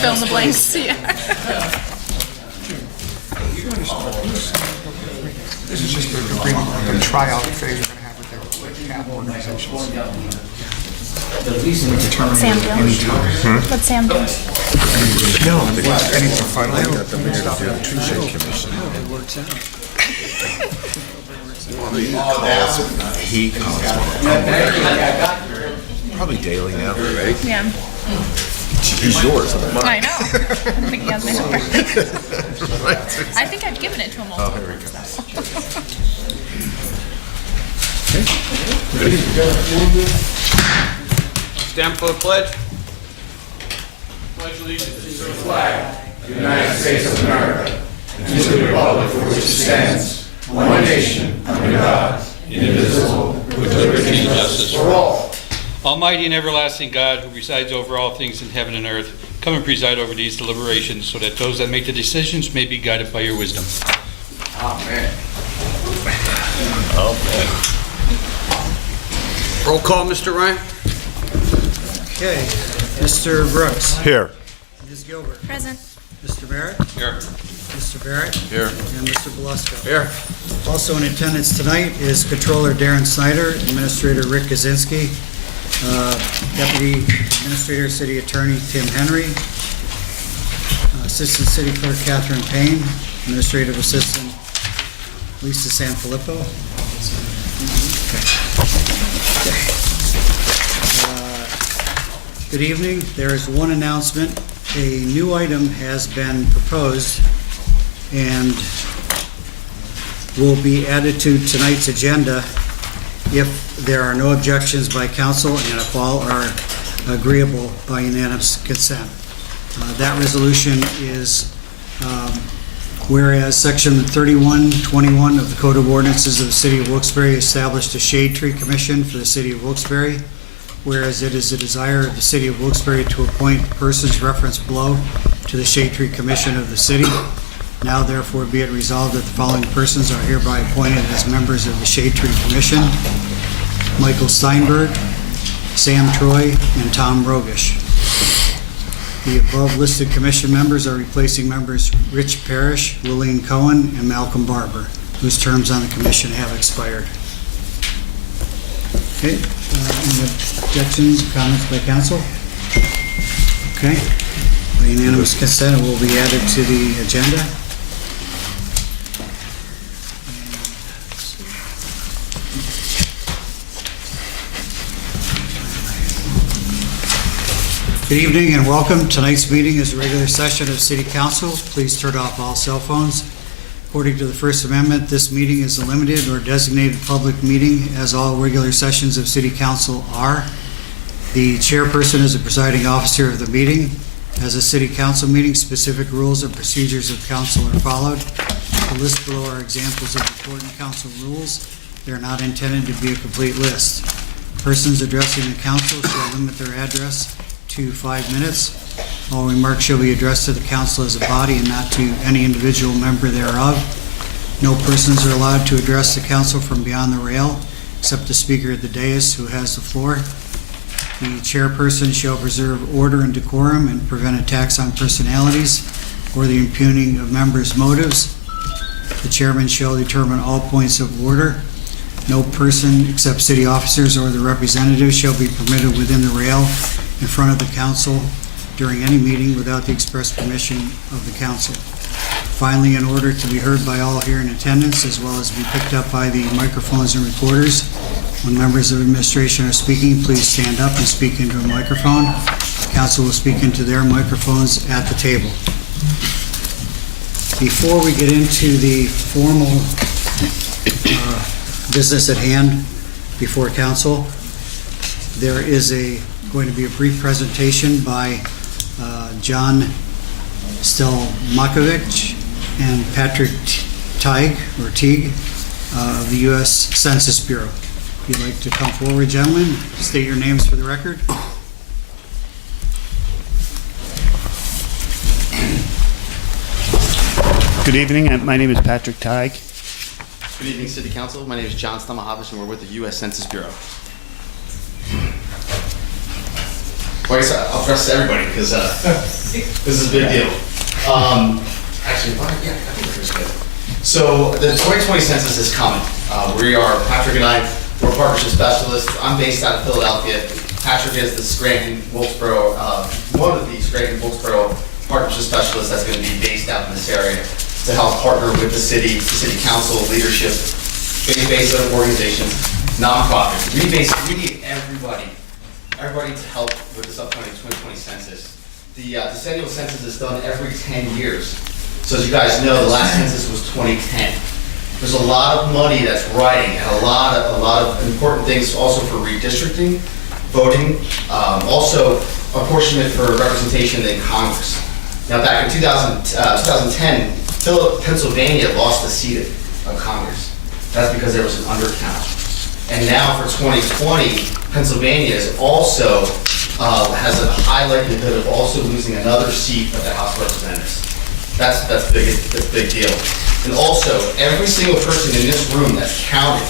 Fill in the blanks, yeah. This is just an agreement, like a tryout phase we're going to have with their CAB organizations. Sam do? What's Sam do? No, anything final. It works out. He calls probably daily now, right? Yeah. He's yours. I'm I know. I think he has my number. I think I've given it to him multiple here we go. Stand for the pledge. Pledge allegiance to the flag of the United States of America and to the republic for which it stands, one nation, under God, indivisible, with liberty and justice for all. Almighty and everlasting God, who presides over all things in heaven and earth, come and preside over these deliberations, so that those that make the decisions may be guided by your wisdom. Amen. Roll call, Mr. Ryan. Okay, Mr. Brooks. Here. Ms. Gilbert. Present. Mr. Barrett. Here. Mr. Barrett. Here. And Mr. Belusko. Here. Also in attendance tonight is Controller Darren Snyder, Administrator Rick Kaczynski, Deputy Administrator City Attorney Tim Henry, Assistant City Clerk Catherine Payne, Administrative Assistant Lisa Sanfilippo. Good evening. There is one announcement. A new item has been proposed and will be added to tonight's agenda if there are no objections by council and if all are agreeable by unanimous consent. That resolution is whereas Section 3121 of the Code of Ordinances of the City of Wilkes-Barre established a shade tree commission for the City of Wilkes-Barre, whereas it is the desire of the City of Wilkes-Barre to appoint persons referenced below to the Shade Tree Commission of the city. Now therefore be it resolved that the following persons are hereby appointed as members of the Shade Tree Commission: Michael Steinberg, Sam Troy, and Tom Rogish. The above listed commission members are replacing members Rich Parrish, Lillian Cohen, and Malcolm Barber, whose terms on the commission have expired. Okay, any objections, comments by council? Okay, by unanimous consent, it will be added to the agenda. Good evening and welcome. Tonight's meeting is a regular session of City Council. Please turn off all cell phones. According to the First Amendment, this meeting is a limited or designated public meeting, as all regular sessions of City Council are. The chairperson is the presiding officer of the meeting. As a City Council meeting, specific rules and procedures of council are followed. The list below are examples of important council rules. They are not intended to be a complete list. Persons addressing the council shall limit their address to 5 minutes. All remarks shall be addressed to the council as a body and not to any individual member thereof. No persons are allowed to address the council from beyond the rail, except the speaker at the dais who has the floor. The chairperson shall preserve order and decorum and prevent attacks on personalities or the impugning of members' motives. The chairman shall determine all points of order. No person except city officers or the representatives shall be permitted within the rail in front of the council during any meeting without the express permission of the council. Finally, in order to be heard by all here in attendance, as well as be picked up by the microphones and recorders, when members of administration are speaking, please stand up and speak into a microphone. Council will speak into their microphones at the table. Before we get into the formal business at hand before council, there is going to be a brief presentation by John Stelmakovich and Patrick Teague of the U.S. Census Bureau. If you'd like to come forward, gentlemen, state your names for the record. Good evening. My name is Patrick Teague. Good evening, City Council. My name is John Stelmakovich, and we're with the U.S. Census Bureau. Well, I guess I'll address everybody because this is a big deal. Actually, yeah, I think it's good. So the 2020 census is coming. We are, Patrick and I, we're partnership specialists. I'm based out of Philadelphia. Patrick is the Scranton Wilkes-Barre, one of the Scranton Wilkes-Barre partnership specialists that's going to be based out in this area to help partner with the city council, leadership, faith-based organizations, nonprofits. We need everybody to help with this upcoming 2020 census. The decennial census is done every 10 years. So as you guys know, the last census was 2010. There's a lot of money that's riding and a lot of important things also for redistricting, voting, also apportionment for representation in Congress. Now back in 2010, Pennsylvania lost a seat of Congress. That's because there was an undercount. And now for 2020, Pennsylvania is also has a high likelihood of also losing another seat of the House of Representatives. That's a big deal. And also, every single person in this room that's counted,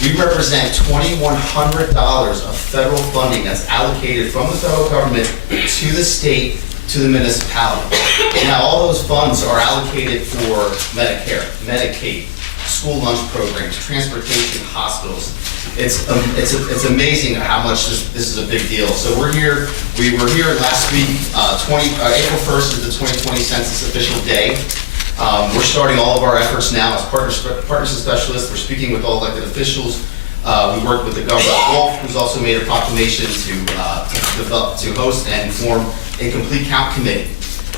we represent $2,100 of federal funding that's allocated from the federal government to the state, to the municipality. Now, all those funds are allocated for Medicare, Medicaid, school lunch programs, transportation, hospitals. It's amazing how much this is a big deal. So we were here last week, April 1st is the 2020 census official day. We're starting all of our efforts now as partnership specialists. We're speaking with all elected officials. We worked with the Governor Wolf, who's also made a proclamation to host and form a complete count committee.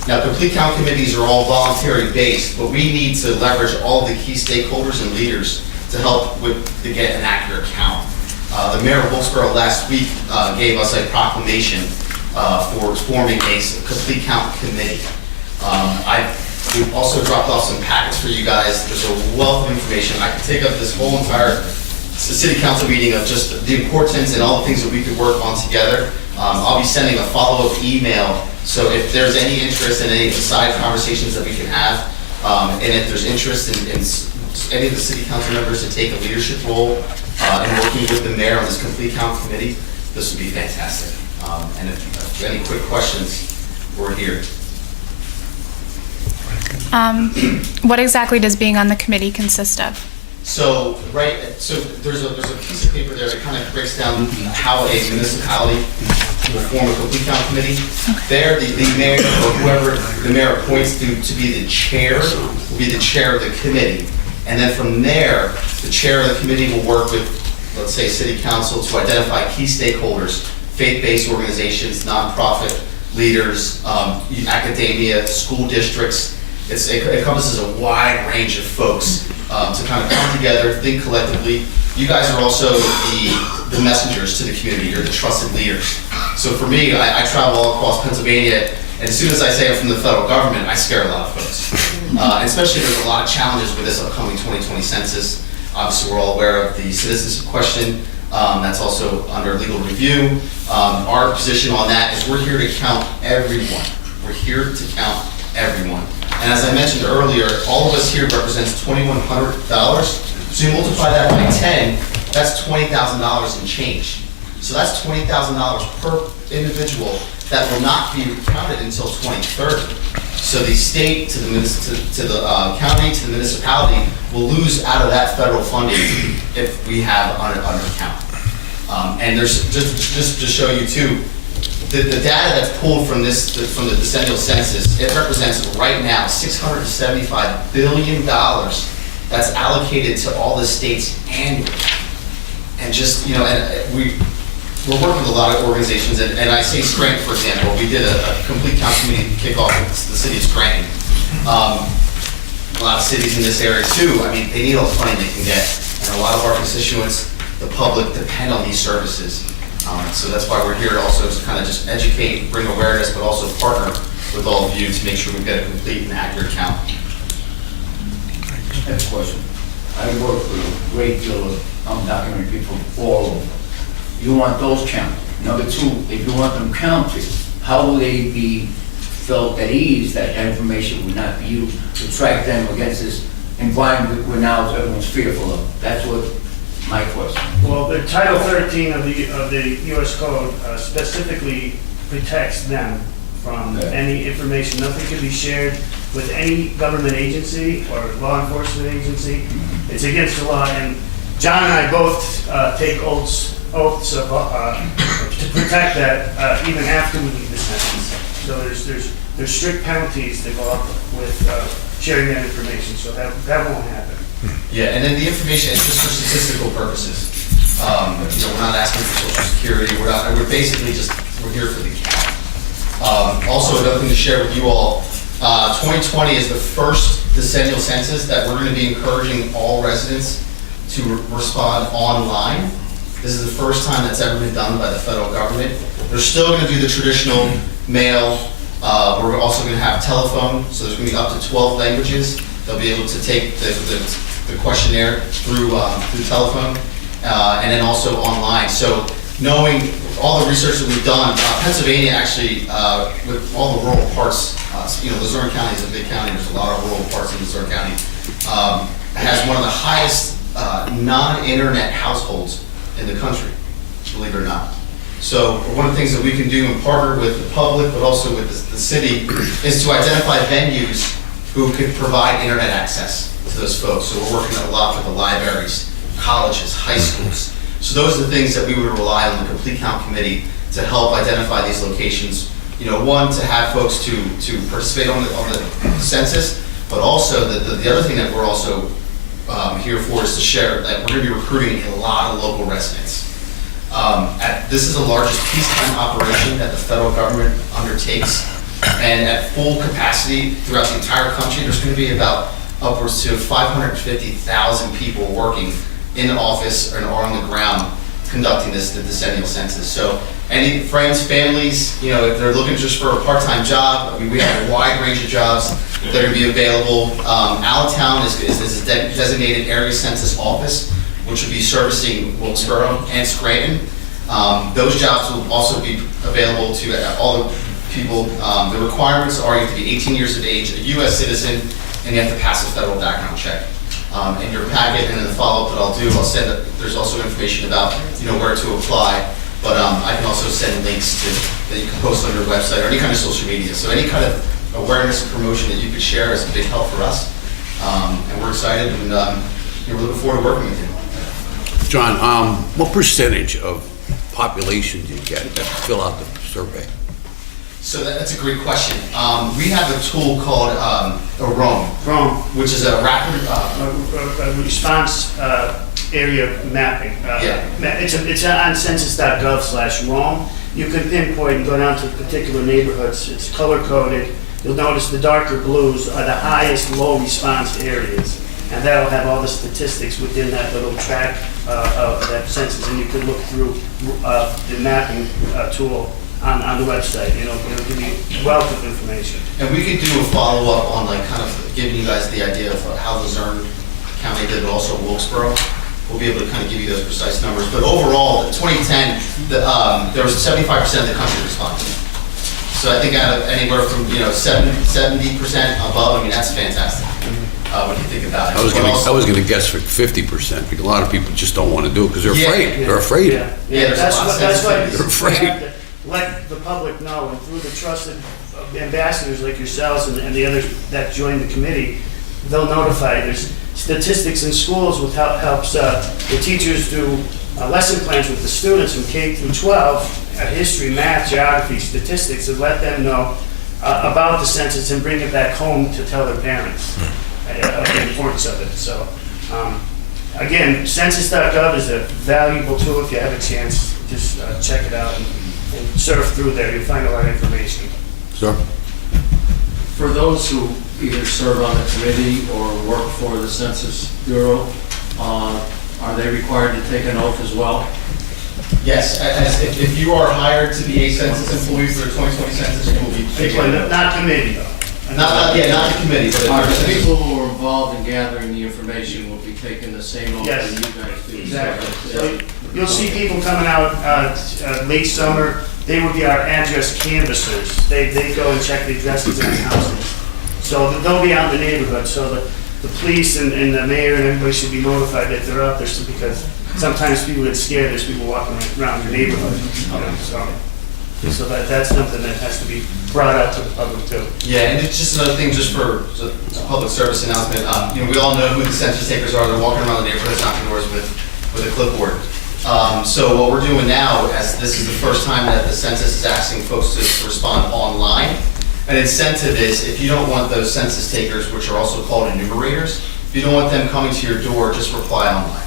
Now, complete count committees are all voluntary based, but we need to leverage all of the key stakeholders and leaders to help to get an accurate count. The mayor of Wilkes-Barre last week gave us a proclamation for forming a complete count committee. We've also dropped off some packets for you guys. There's a wealth of information. I could take up this whole entire city council meeting of just the importance and all the things that we could work on together. I'll be sending a follow-up email, so if there's any interest in any side conversations that we can have, and if there's interest in any of the city council members to take a leadership role in working with the mayor on this complete count committee, this would be fantastic. And if any quick questions, we're here. What exactly does being on the committee consist of? So there's a piece of paper there that kind of breaks down how a municipality will form a complete count committee. There, the mayor or whoever the mayor appoints to be the chair will be the chair of the committee. And then from there, the chair of the committee will work with, let's say, city council to identify key stakeholders, faith-based organizations, nonprofit leaders, academia, school districts. It encompasses a wide range of folks to kind of come together, think collectively. You guys are also the messengers to the community. You're the trusted leaders. So for me, I travel all across Pennsylvania, and as soon as I say I'm from the federal government, I scare a lot of folks. And especially there's a lot of challenges with this upcoming 2020 census. Obviously, we're all aware of the citizenship question. That's also under legal review. Our position on that is we're here to count everyone. We're here to count everyone. And as I mentioned earlier, all of us here represents $2,100. So you multiply that by 10, that's $20,000 in change. So that's $20,000 per individual that will not be counted until 2030. So the state, to the county, to the municipality, will lose out of that federal funding if we have undercount. And there's just to show you too, the data that's pulled from the decennial census, it represents right now $675 billion that's allocated to all the states annually. And just, and we're working with a lot of organizations, and I say Scranton, for example. We did a complete count committee kickoff with the city of Scranton. A lot of cities in this area too, I mean, they need all the funding they can get. And a lot of our constituents, the public, depend on these services. So that's why we're here also to kind of just educate, bring awareness, but also partner with all of you to make sure we get a complete and accurate count. Next question. I work with a great deal of undocumented people all over. You want those counted. Number two, if you want them counted, how will they be felt at ease that information would not be used to track them against this environment where now everyone's fearful of? That's what my question. Well, the Title 13 of the U.S. Code specifically protects them from any information. Nothing can be shared with any government agency or law enforcement agency. It's against the law, and John and I both take oaths of, to protect that even after we leave the sentence. So there's strict penalties that go up with sharing that information, so that won't happen. Yeah, and then the information is just for statistical purposes. We're not asking for social security, we're basically we're here for the count. Also, another thing to share with you all, 2020 is the first decennial census that we're going to be encouraging all residents to respond online. This is the first time that's ever been done by the federal government. They're still going to do the traditional mail. We're also going to have telephone, so there's going to be up to 12 languages. They'll be able to take the questionnaire through telephone, and then also online. So knowing all the research that we've done, Pennsylvania actually, with all the rural parts, Luzerne County is a big county, there's a lot of rural parts in Luzerne County, has one of the highest non-internet households in the country, believe it or not. So one of the things that we can do and partner with the public, but also with the city, is to identify venues who can provide internet access to those folks. So we're working a lot with the libraries, colleges, high schools. So those are the things that we would rely on the Complete Count Committee to help identify these locations. One, to have folks to participate on the census, but also the other thing that we're also here for is to share that we're going to be recruiting a lot of local residents. This is the largest peacetime operation that the federal government undertakes, and at full capacity throughout the entire country, there's going to be about upwards to 550,000 people working in office or on the ground conducting the decennial census. So any friends, families, if they're looking just for a part-time job, we have a wide range of jobs that are going to be available. Allentown is a designated area census office, which will be servicing Wilkes-Barre and Scranton. Those jobs will also be available to all the people. The requirements are you have to be 18 years of age, a U.S. citizen, and you have to pass a federal background check. In your packet and in the follow-up that I'll do, I'll send there's also information about where to apply, but I can also send links that you can post on your website or any kind of social media. So any kind of awareness and promotion that you could share is a big help for us, and we're excited and we're looking forward to working with you. John, what percentage of population do you get that fill out the survey? So that's a great question. We have a tool called a ROAM, which is a rapid response area mapping. It's on census.gov/ROAM. You can pinpoint and go down to particular neighborhoods. It's color coded. You'll notice the darker blues are the highest low response areas, and that'll have all the statistics within that little track of that census, and you can look through the mapping tool on the website. It'll give you a wealth of information. And we could do a follow-up on kind of giving you guys the idea of how Luzerne County did, but also Wilkes-Barre. We'll be able to kind of give you those precise numbers. But overall, in 2010, there was 75% of the country responded. So I think out of anywhere from 70% above, that's fantastic. What do you think about it? I was going to guess for 50%, because a lot of people just don't want to do it because they're afraid. Yeah. They're afraid. There's that's a lot of why They're afraid. we have to let the public know, and through the trusted ambassadors like yourselves and the others that join the committee, they'll notify. There's statistics in schools which helps the teachers do lesson plans with the students from K through 12, history, math, geography, statistics, and let them know about the census and bring it back home to tell their parents the importance of it. So again, census.gov is a valuable tool. If you have a chance, just check it out and surf through there. You'll find a lot of information. Sir? For those who either serve on the committee or work for the Census Bureau, are they required to take an oath as well? Yes, if you are hired to be a census employee for the 2020 census, you will be taking an oath. Not committee though. Not the committee, but The people who are involved in gathering the information will be taking the same oath Yes. that you guys do. Exactly. So you'll see people coming out late summer. They would be our address canvassers. They go and check the addresses in the houses. So they'll be out in the neighborhood. So the police and the mayor and everybody should be notified that they're out there, because sometimes people get scared. There's people walking around the neighborhood. So So that's something that has to be brought out to the public too. Yeah, and it's just another thing, just for a public service announcement. We all know who the census takers are. They're walking around the neighborhoods, knocking doors with a clipboard. So what we're doing now, as this is the first time that the census is asking folks to respond online, an incentive is if you don't want those census takers, which are also called enumerators, if you don't want them coming to your door, just reply online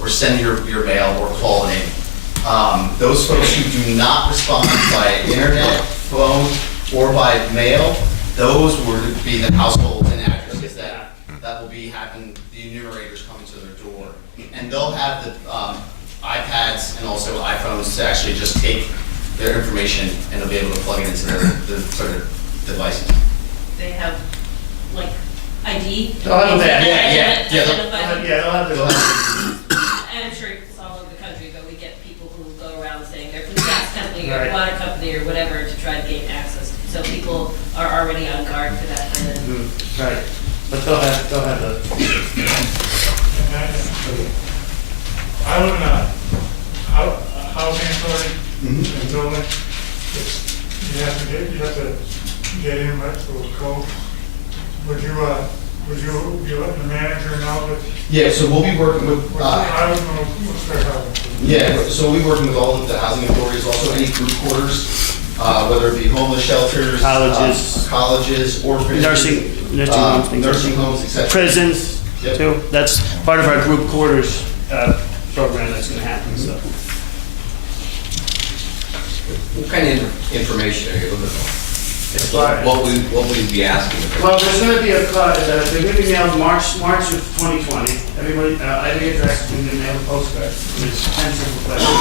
or send your mail or call in. Those folks who do not respond by internet, phone, or by mail, those would be the households and addresses that will be having the enumerators coming to their door. And they'll have the iPads and also iPhones to actually just take their information and they'll be able to plug it into their devices. They have, like, ID? They'll have that. Yeah. They'll have their. I'm sure it's all over the country, but we get people who go around saying they're from the gas company or Right. water company or whatever to try to gain access. So people are already on guard for that kind of. Right, but they'll have the. I live in a housing authority, in a building. You have to get in right through a code. Would you be letting the manager know that? Yeah, so we'll be working with, I don't know what's their housing. yeah, so we'll be working with all of the housing authorities, also any group quarters, whether it be homeless shelters. Colleges, orphanages. Nursing homes, etc. Prisons, Yep. too. That's part of our group quarters program that's gonna happen, so. What kind of information are you looking for? Well, What will you be asking? there's gonna be they're gonna be mailed March of 2020. Everybody, every address is gonna be mailed a postcard. There's 10 simple questions.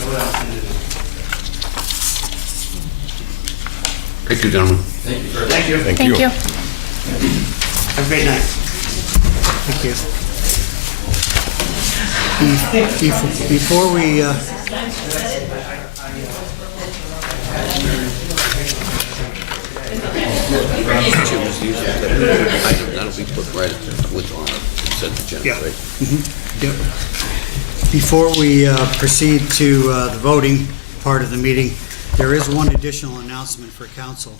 Go out and do it. Thank you, gentlemen. Thank you for Thank you. Thank you. Have a great night. Thank you. Before we, That'll be put right with on consent agenda, Yeah. right? Yep. Before we proceed to the voting part of the meeting, there is one additional announcement for council.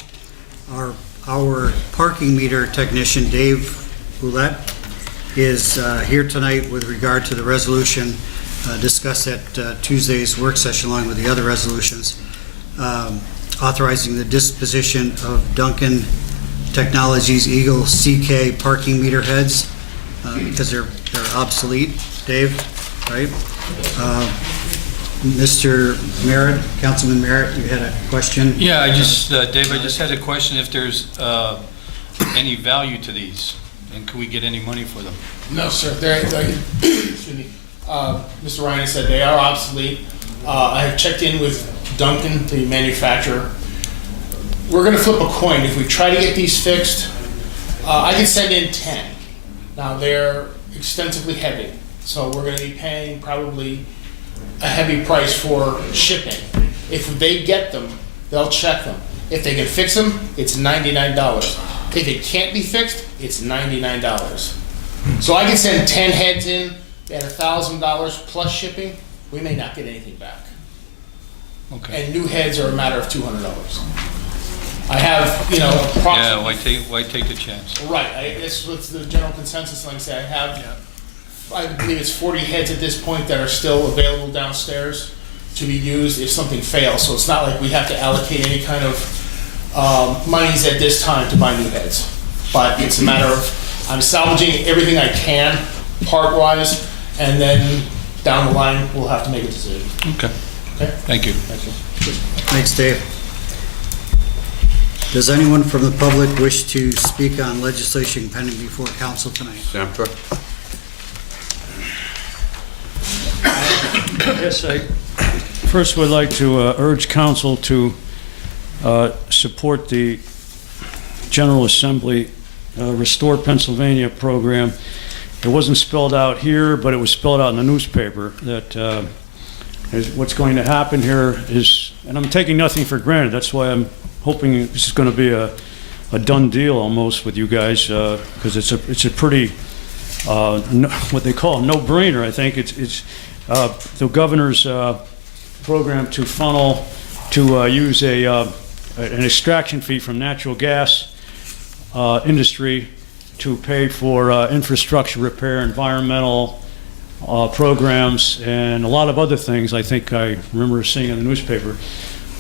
Our parking meter technician, Dave Roulette, is here tonight with regard to the resolution discussed at Tuesday's work session along with the other resolutions, authorizing the disposition of Duncan Technologies Eagle CK parking meter heads because they're obsolete. Dave, right? Mr. Merritt, Councilman Merritt, you had a question? Yeah, Dave, I just had a question if there's any value to these, and can we get any money for them? No, sir. Excuse me. Mr. Ryan said they are obsolete. I have checked in with Duncan, the manufacturer. We're going to flip a coin. If we try to get these fixed, I can send in 10. Now, they're extensively heavy, so we're going to be paying probably a heavy price for shipping. If they get them, they'll check them. If they can fix them, it's $99. If it can't be fixed, it's $99. So I can send 10 heads in at $1,000 plus shipping. We may not get anything back. Okay. And new heads are a matter of $200. I have, approximately. Yeah, why take the chance? Right, that's what's the general consensus. Like I say, I believe it's 40 heads at this point that are still available downstairs to be used if something fails. So it's not like we have to allocate any kind of monies at this time to buy new heads. But it's a matter of, I'm salvaging everything I can, part-wise, and then down the line, we'll have to make a decision. Okay. Okay? Thank you. Thank you. Thanks, Dave. Does anyone from the public wish to speak on legislation pending before council tonight? Sam, Yes, I first would like to urge council to support the General Assembly Restore Pennsylvania program. It wasn't spelled out here, but it was spelled out in the newspaper that what's going to happen here is, and I'm taking nothing for granted, that's why I'm hoping this is going to be a done deal almost with you guys, because it's a pretty, what they call a no-brainer. I think it's the governor's program to funnel, to use an extraction fee from natural gas industry to pay for infrastructure repair, environmental programs, and a lot of other things I think I remember seeing in the newspaper.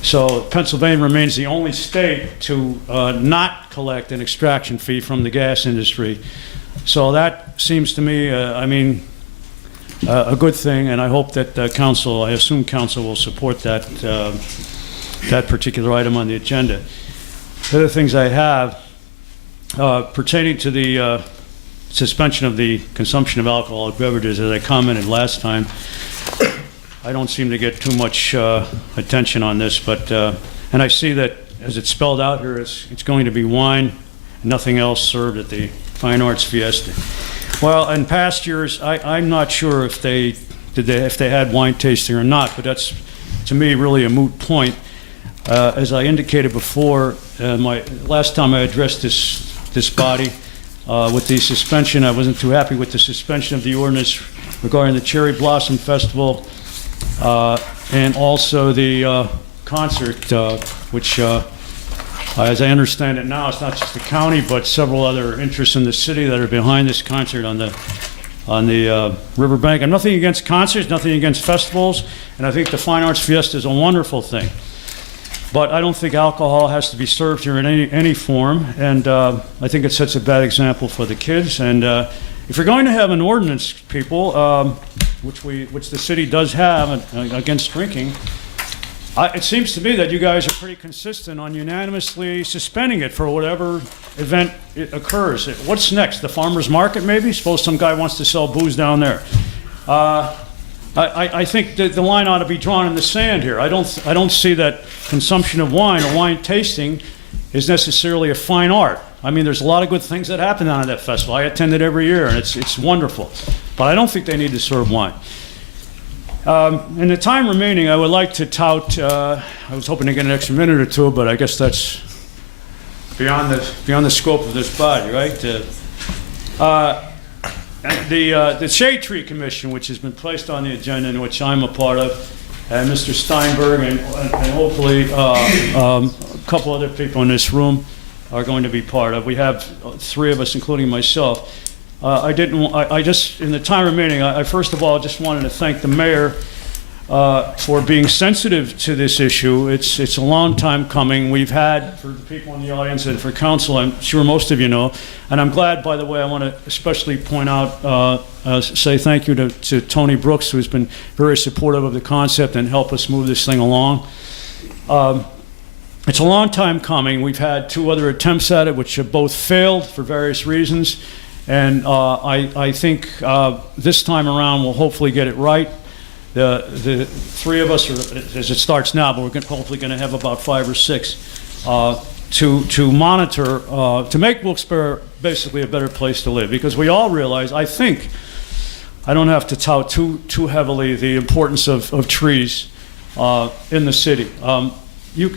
So Pennsylvania remains the only state to not collect an extraction fee from the gas industry. So that seems to me, a good thing, and I hope that council, I assume council will support that, that particular item on the agenda. The other things I have pertaining to the suspension of the consumption of alcoholic beverages, as I commented last time, I don't seem to get too much attention on this, but, and I see that as it's spelled out here, it's going to be wine, nothing else served at the Fine Arts Fiesta. Well, in past years, I'm not sure if they had wine tasting or not, but that's, to me, really a moot point. As I indicated before, my last time I addressed this body with the suspension, I wasn't too happy with the suspension of the ordinance regarding the Cherry Blossom Festival and also the concert, which, as I understand it now, it's not just the county, but several other interests in the city that are behind this concert on the riverbank. I'm nothing against concerts, nothing against festivals, and I think the Fine Arts Fiesta is a wonderful thing. But I don't think alcohol has to be served here in any form, and I think it sets a bad example for the kids. And if you're going to have an ordinance, people, which the city does have against drinking, it seems to me that you guys are pretty consistent on unanimously suspending it for whatever event it occurs. What's next? The farmer's market, maybe? Suppose some guy wants to sell booze down there. I think that the line ought to be drawn in the sand here. I don't see that consumption of wine or wine tasting is necessarily a fine art. I mean, there's a lot of good things that happen down at that festival. I attend it every year, and it's wonderful. But I don't think they need to serve wine. In the time remaining, I would like to tout, I was hoping to get an extra minute or two, but I guess that's beyond the scope of this body, right? The Shade Tree Commission, which has been placed on the agenda and which I'm a part of, and Mr. Steinberg and hopefully a couple other people in this room are going to be part of. We have three of us, including myself. I just, in the time remaining, I first of all just wanted to thank the mayor for being sensitive to this issue. It's a long time coming. We've had, for the people in the audience and for council, I'm sure most of you know, and I'm glad, by the way, I want to especially point out, say thank you to Tony Brooks, who's been very supportive of the concept and helped us move this thing along. It's a long time coming. We've had two other attempts at it, which have both failed for various reasons. And I think this time around we'll hopefully get it right. The three of us, as it starts now, but we're hopefully going to have about 5 or 6 to monitor, to make Wilkes-Barre basically a better place to live. Because we all realize, I think, I don't have to tout too heavily the importance of trees in the city.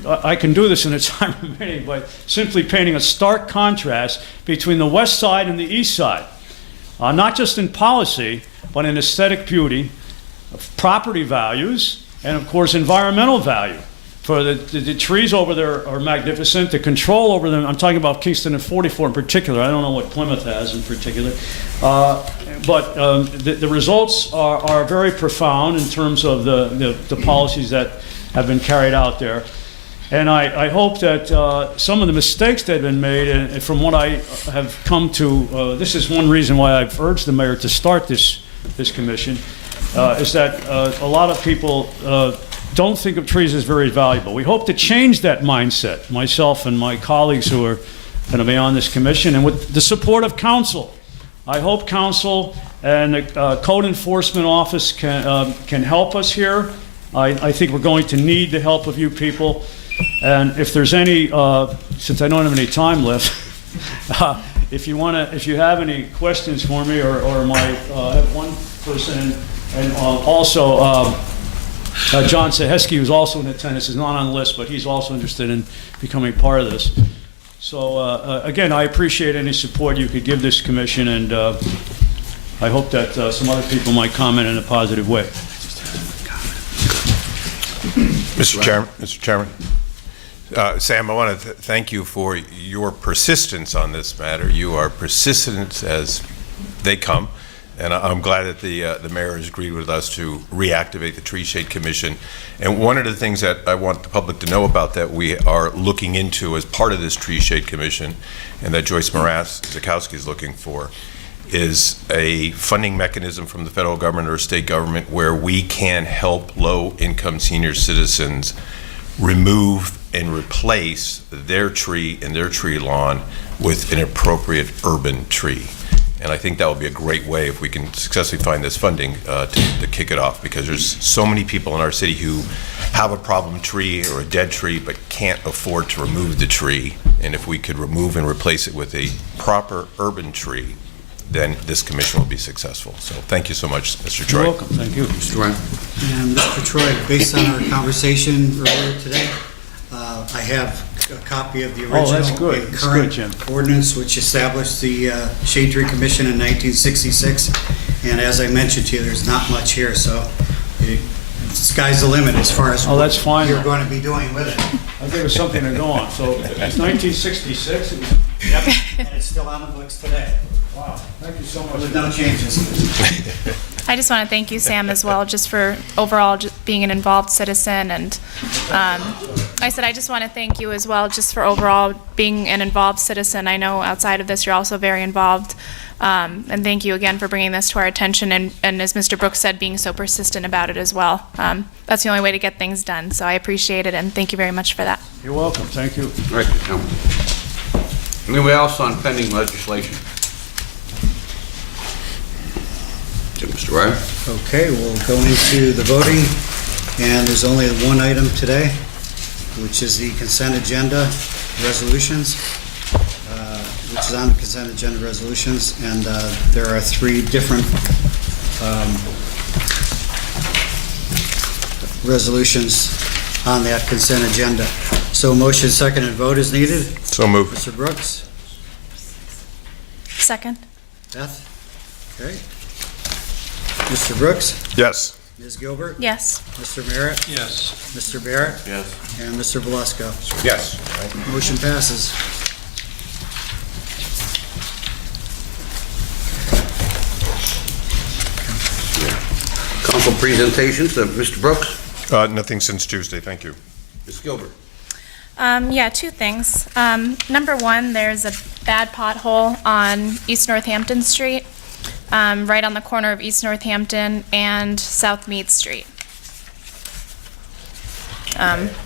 I can do this in a time remaining by simply painting a stark contrast between the west side and the east side, not just in policy, but in aesthetic beauty, property values, and of course environmental value. For the trees over there are magnificent. The control over them, I'm talking about Kingston and 44 in particular. I don't know what Plymouth has in particular. But the results are very profound in terms of the policies that have been carried out there. And I hope that some of the mistakes that have been made, and from what I have come to, this is one reason why I've urged the mayor to start this commission, is that a lot of people don't think of trees as very valuable. We hope to change that mindset, myself and my colleagues who are going to be on this commission, and with the support of council. I hope council and the code enforcement office can help us here. I think we're going to need the help of you people. And if there's any, since I don't have any time left, if you have any questions for me, or I have one person, and also John Saheski, who's also in attendance, is not on the list, but he's also interested in becoming part of this. So again, I appreciate any support you could give this commission, and I hope that some other people might comment in a positive way. Mr. Chairman, Sam, I want to thank you for your persistence on this matter. You are persistent as they come, and I'm glad that the mayor has agreed with us to reactivate the Tree Shade Commission. And one of the things that I want the public to know about that we are looking into as part of this Tree Shade Commission, and that Joyce Moraz-Zakowski is looking for, is a funding mechanism from the federal government or state government where we can help low-income senior citizens remove and replace their tree and their tree lawn with an appropriate urban tree. And I think that would be a great way if we can successfully find this funding to kick it off, because there's so many people in our city who have a problem tree or a dead tree but can't afford to remove the tree. And if we could remove and replace it with a proper urban tree, then this commission will be successful. So thank you so much, Mr. Troy. You're welcome. Thank you. Mr. Ryan? And Mr. Troy, based on our conversation earlier today, I have a copy of the Oh, that's original good. and That's good, Jim. current ordinance which established the Shade Tree Commission in 1966. And as I mentioned to you, there's not much here, so the sky's the limit as far as Oh, that's fine. what you're going to be doing with it. I'll give us something to go on. So it's 1966. Yep. And it's still on the books today. Wow, thank you so much. With no changes. I just want to thank you, Sam, as well, just for overall just being an involved citizen. And I just want to thank you as well, just for overall being an involved citizen. I know outside of this, you're also very involved. And thank you again for bringing this to our attention. And as Mr. Brooks said, being so persistent about it as well. That's the only way to get things done. So I appreciate it, and thank you very much for that. You're welcome. Thank you. Right, gentlemen. Anybody else on pending legislation? Mr. Ryan? Okay, we'll go into the voting, and there's only one item today, which is the consent agenda resolutions, which is on the consent agenda resolutions, and there are three different resolutions on that consent agenda. So motion, second, and vote is needed. So moved. Mr. Brooks? Second. Beth? Okay. Mr. Brooks? Yes. Ms. Gilbert? Yes. Mr. Merritt? Yes. Mr. Barrett? Yes. And Mr. Belusko? Yes. Motion passes. Council presentations, Mr. Brooks? Nothing since Tuesday, thank you. Ms. Gilbert? Yeah, two things. Number one, there's a bad pothole on East Northampton Street, right on the corner of East Northampton and South Mead Street.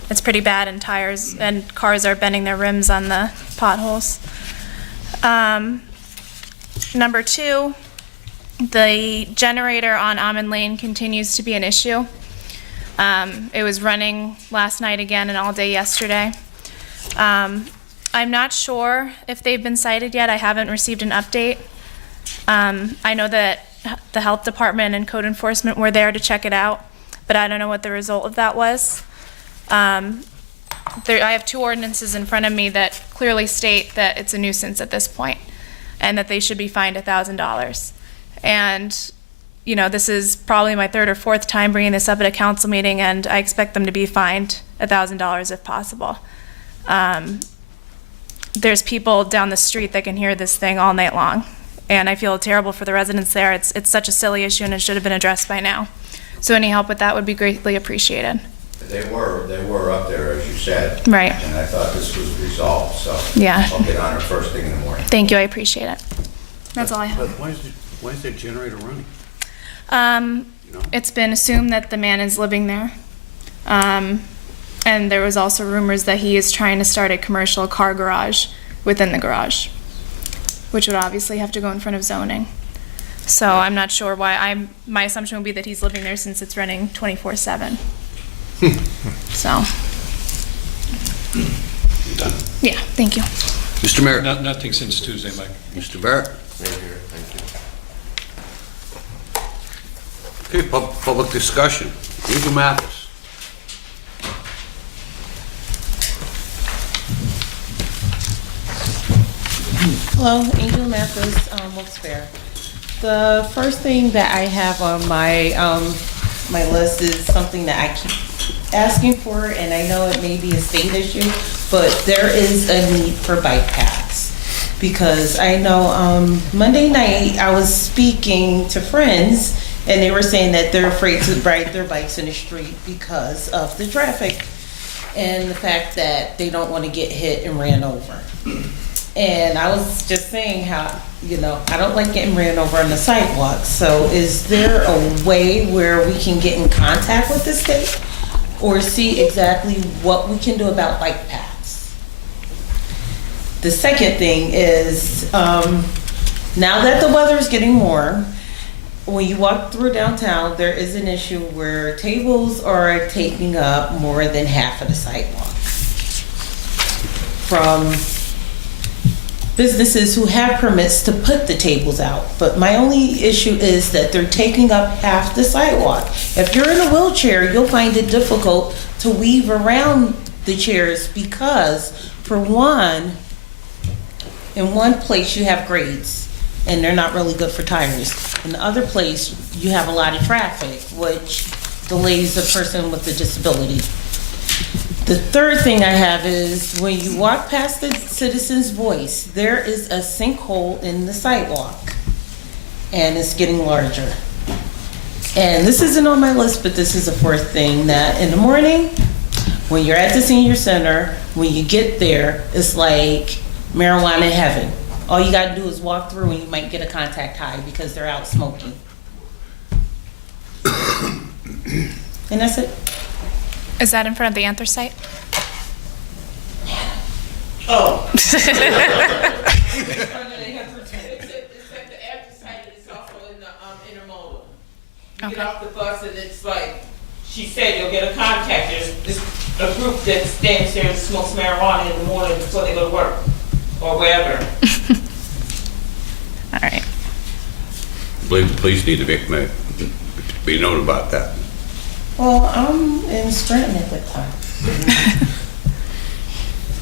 It's pretty bad, and tires and cars are bending their rims on the potholes. Number two, the generator on Almond Lane continues to be an issue. It was running last night again and all day yesterday. I'm not sure if they've been cited yet. I haven't received an update. I know that the health department and code enforcement were there to check it out, but I don't know what the result of that was. I have two ordinances in front of me that clearly state that it's a nuisance at this point and that they should be fined $1,000. And you know, this is probably my third or fourth time bringing this up at a council meeting, and I expect them to be fined $1,000 if possible. There's people down the street that can hear this thing all night long, and I feel terrible for the residents there. It's such a silly issue, and it should have been addressed by now. So any help with that would be greatly appreciated. They were up there, as you said. Right. And I thought this was resolved, so. Yeah. I'll get on it first thing in the morning. Thank you, I appreciate it. That's all I have. But why is that generator running? It's been assumed that the man is living there. And there was also rumors that he is trying to start a commercial car garage within the garage, which would obviously have to go in front of zoning. So I'm not sure why. My assumption would be that he's living there since it's running 24/7. So. Done. Yeah, thank you. Mr. Merritt? Nothing since Tuesday, Mike. Mr. Barrett? Okay, public discussion. Angel Mathis. Hello, Angel Mathis, Wilkes-Barre. The first thing that I have on my my list is something that I keep asking for, and I know it may be a state issue, but there is a need for bike paths. Because I know Monday night, I was speaking to friends, and they were saying that they're afraid to ride their bikes in the street because of the traffic and the fact that they don't want to get hit and ran over. And I was just saying how, I don't like getting ran over on the sidewalk. So is there a way where we can get in contact with the state or see exactly what we can do about bike paths? The second thing is, now that the weather is getting warm, when you walk through downtown, there is an issue where tables are taking up more than half of the sidewalk. From businesses who have permits to put the tables out. But my only issue is that they're taking up half the sidewalk. If you're in a wheelchair, you'll find it difficult to weave around the chairs because, for one, in one place you have grades and they're not really good for tires. In the other place, you have a lot of traffic, which delays a person with a disability. The third thing I have is when you walk past the Citizens Voice, there is a sinkhole in the sidewalk and it's getting larger. And this isn't on my list, but this is a fourth thing, that in the morning, when you're at the senior center, when you get there, it's like marijuana heaven. All you gotta do is walk through and you might get a contact high because they're out smoking. And that's it. Is that in front of the anthracite? Oh. It's like the anthracite is also in the intermodal. You get off the bus and it's like, she said you'll get a contact. There's a group that stands there and smokes marijuana in the morning before they go to work or wherever. All right. I believe the police need to be known about that. Well, I'm in Scranton at that time.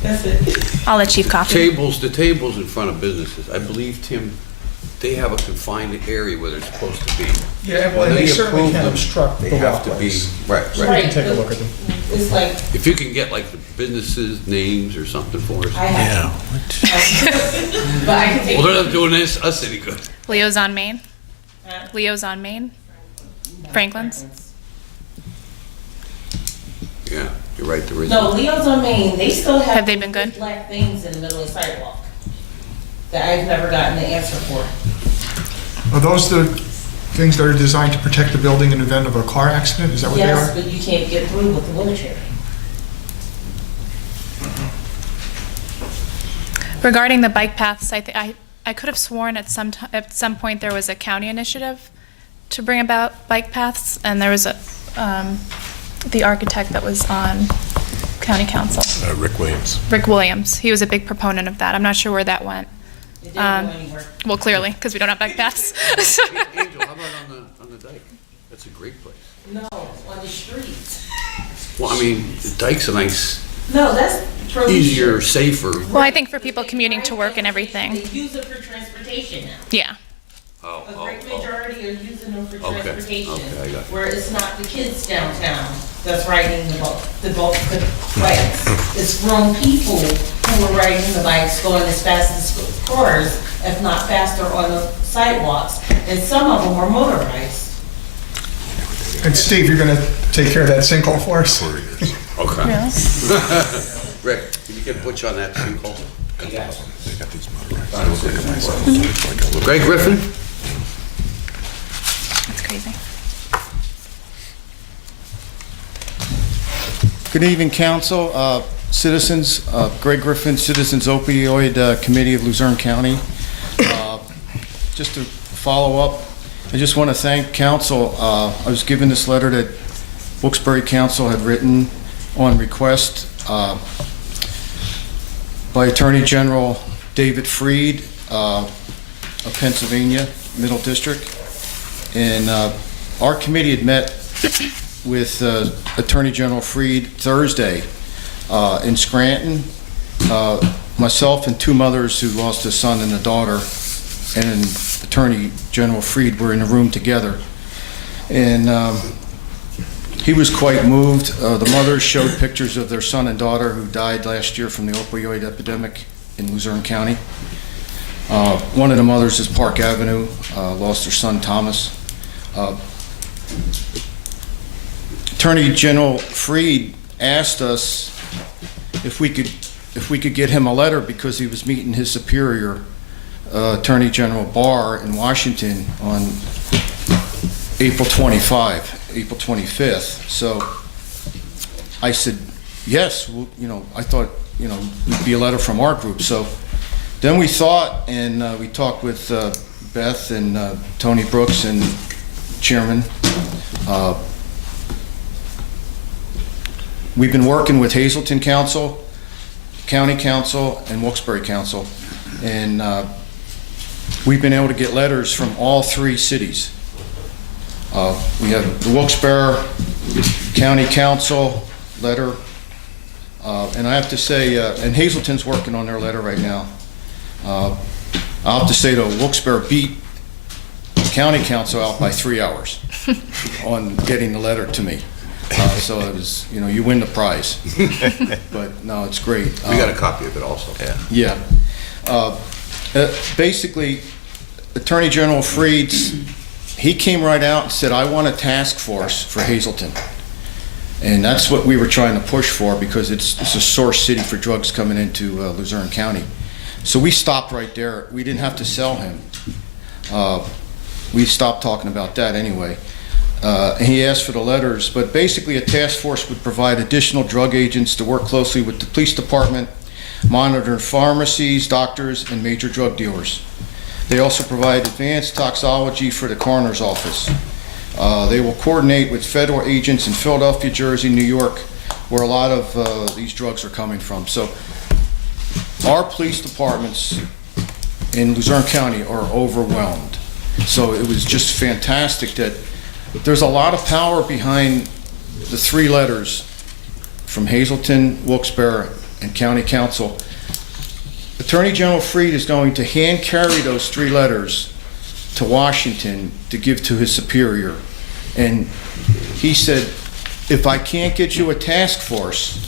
That's it. I'll let Chief Coffey. The tables in front of businesses, I believe, Tim, they have a confined area where they're supposed to be. Yeah, well, When they they certainly approve can them, obstruct they the have to be, walkways. right. We can take a look at them. It's like, If you can get like the businesses' names or something for us. I have. But I can take. Well, they're not doing us any good. Leo's on Main. Leo's on Main. Franklin's. Yeah, you're right, there is. No, Leo's on Main, they still have. They been good? Black things in the middle of the sidewalk that I've never gotten the answer for. Are those the things that are designed to protect the building in the event of a car accident? Is that what they Yes, are? but you can't get through with the wheelchair. Regarding the bike paths, I could have sworn at some point there was a county initiative to bring about bike paths, and there was the architect that was on county council. Rick Williams. Rick Williams. He was a big proponent of that. I'm not sure where that went. It didn't go anywhere. Well, clearly, because we don't have bike paths. Angel, how about on the dike? That's a great place. No, on the street. Well, I mean, the dike's a nice, No, that's easier, safer. Well, I think for people commuting to work and everything. They use it for transportation now. Yeah. A great majority are using them for Okay, transportation. okay, I got you. Where it's not the kids downtown that's riding the bikes. It's grown people who are riding the bikes, going as fast as cars, if not faster on the sidewalks. And some of them are motorized. And Steve, you're going to take care of that sinkhole for us? Okay. Yes. Rick, can you get Butch on that sinkhole? Greg Griffin? That's crazy. Good evening, council, citizens. Greg Griffin, Citizens Opioid Committee of Luzerne County. Just to follow up, I just want to thank council. I was given this letter that Wilkes-Barre Council had written on request by Attorney General David Freed of Pennsylvania, Middle District. And our committee had met with Attorney General Freed Thursday in Scranton. Myself and two mothers who lost a son and a daughter, and Attorney General Freed were in a room together. And He was quite moved. The mothers showed pictures of their son and daughter who died last year from the opioid epidemic in Luzerne County. One of the mothers is Park Avenue, lost her son Thomas. Attorney General Freed asked us if we could get him a letter because he was meeting his superior, Attorney General Barr in Washington on April 25th. So I said, yes, well, I thought, it'd be a letter from our group. So then we thought, and we talked with Beth and Tony Brooks and Chairman. We've been working with Hazleton Council, County Council, and Wilkes-Barre Council, and we've been able to get letters from all three cities. We have the Wilkes-Barre County Council letter, and I have to say, and Hazleton's working on their letter right now. I'll have to say though, Wilkes-Barre beat the County Council out by 3 hours on getting the letter to me. So it was, you win the prize. But no, it's great. We got a copy of it also. Yeah. Basically, Attorney General Freed, he came right out and said, I want a task force for Hazleton. And that's what we were trying to push for because it's a source city for drugs coming into Luzerne County. So we stopped right there. We didn't have to sell him. We stopped talking about that anyway. And he asked for the letters, but basically a task force would provide additional drug agents to work closely with the police department, monitor pharmacies, doctors, and major drug dealers. They also provide advanced toxicology for the coroner's office. They will coordinate with federal agents in Philadelphia, Jersey, New York, where a lot of these drugs are coming from. So our police departments in Luzerne County are overwhelmed. So it was just fantastic that there's a lot of power behind the three letters from Hazleton, Wilkes-Barre, and County Council. Attorney General Freed is going to hand carry those three letters to Washington to give to his superior. And he said, if I can't get you a task force,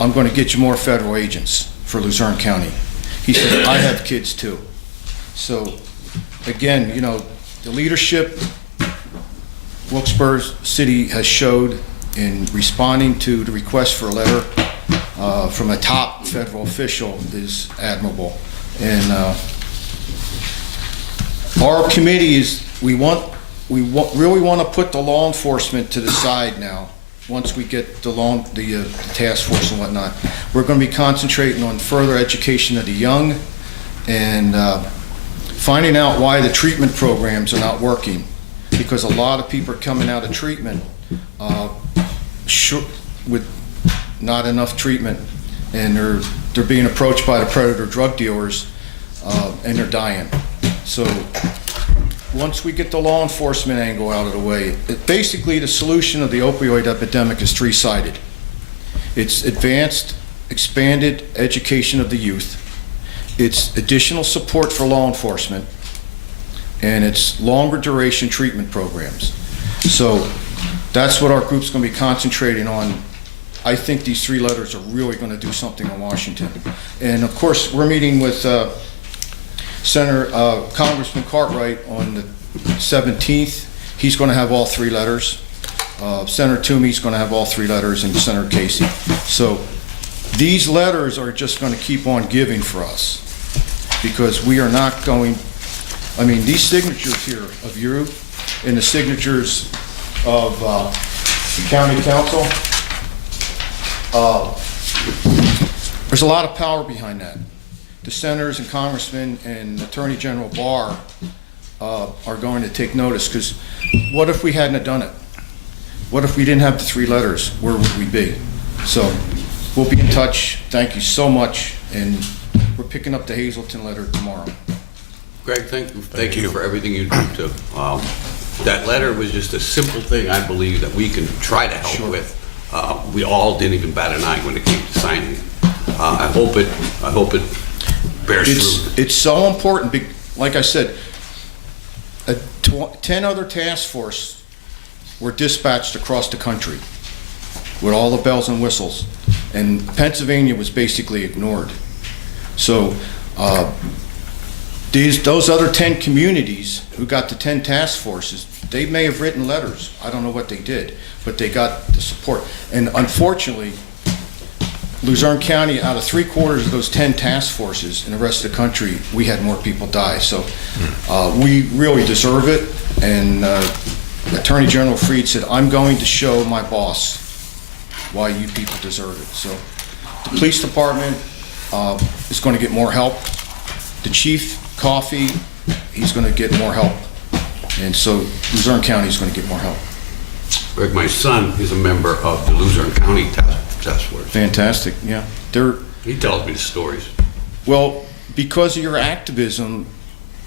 I'm going to get you more federal agents for Luzerne County. He said, I have kids too. So again, the leadership Wilkes-Barre City has showed in responding to the request for a letter from a top federal official is admirable. And our committee is, we really want to put the law enforcement to the side now. Once we get the task force and whatnot, we're going to be concentrating on further education of the young and finding out why the treatment programs are not working. Because a lot of people are coming out of treatment with not enough treatment, and they're being approached by the predator drug dealers, and they're dying. So once we get the law enforcement angle out of the way, basically the solution of the opioid epidemic is three-sided. It's advanced, expanded education of the youth. It's additional support for law enforcement, and it's longer duration treatment programs. So that's what our group's going to be concentrating on. I think these three letters are really going to do something in Washington. And of course, we're meeting with Congressman Cartwright on the 17th. He's going to have all three letters. Senator Toomey's going to have all three letters, and Senator Casey. So these letters are just going to keep on giving for us because we are not going. I mean, these signatures here of you and the signatures of the County Council, there's a lot of power behind that. The senators and congressmen and Attorney General Barr are going to take notice, because what if we hadn't have done it? What if we didn't have the three letters? Where would we be? So we'll be in touch. Thank you so much. And we're picking up the Hazleton letter tomorrow. Greg, thank you for everything you do too. That letter was just a simple thing, I believe, that we can try to help with. We all didn't even bat an eye when it came to signing. I hope it bears fruit. It's so important. Like I said, 10 other task force were dispatched across the country with all the bells and whistles, and Pennsylvania was basically ignored. So those other 10 communities who got the 10 task forces, they may have written letters. I don't know what they did, but they got the support. And unfortunately, Luzerne County, out of 3/4 of those 10 task forces in the rest of the country, we had more people die. So we really deserve it. And Attorney General Freed said, I'm going to show my boss why you people deserve it. So the police department is going to get more help. The chief, Coffey, he's going to get more help. And so Luzerne County is going to get more help. Greg, my son is a member of the Luzerne County Task Force. Fantastic, yeah. He tells me the stories. Well, because of your activism,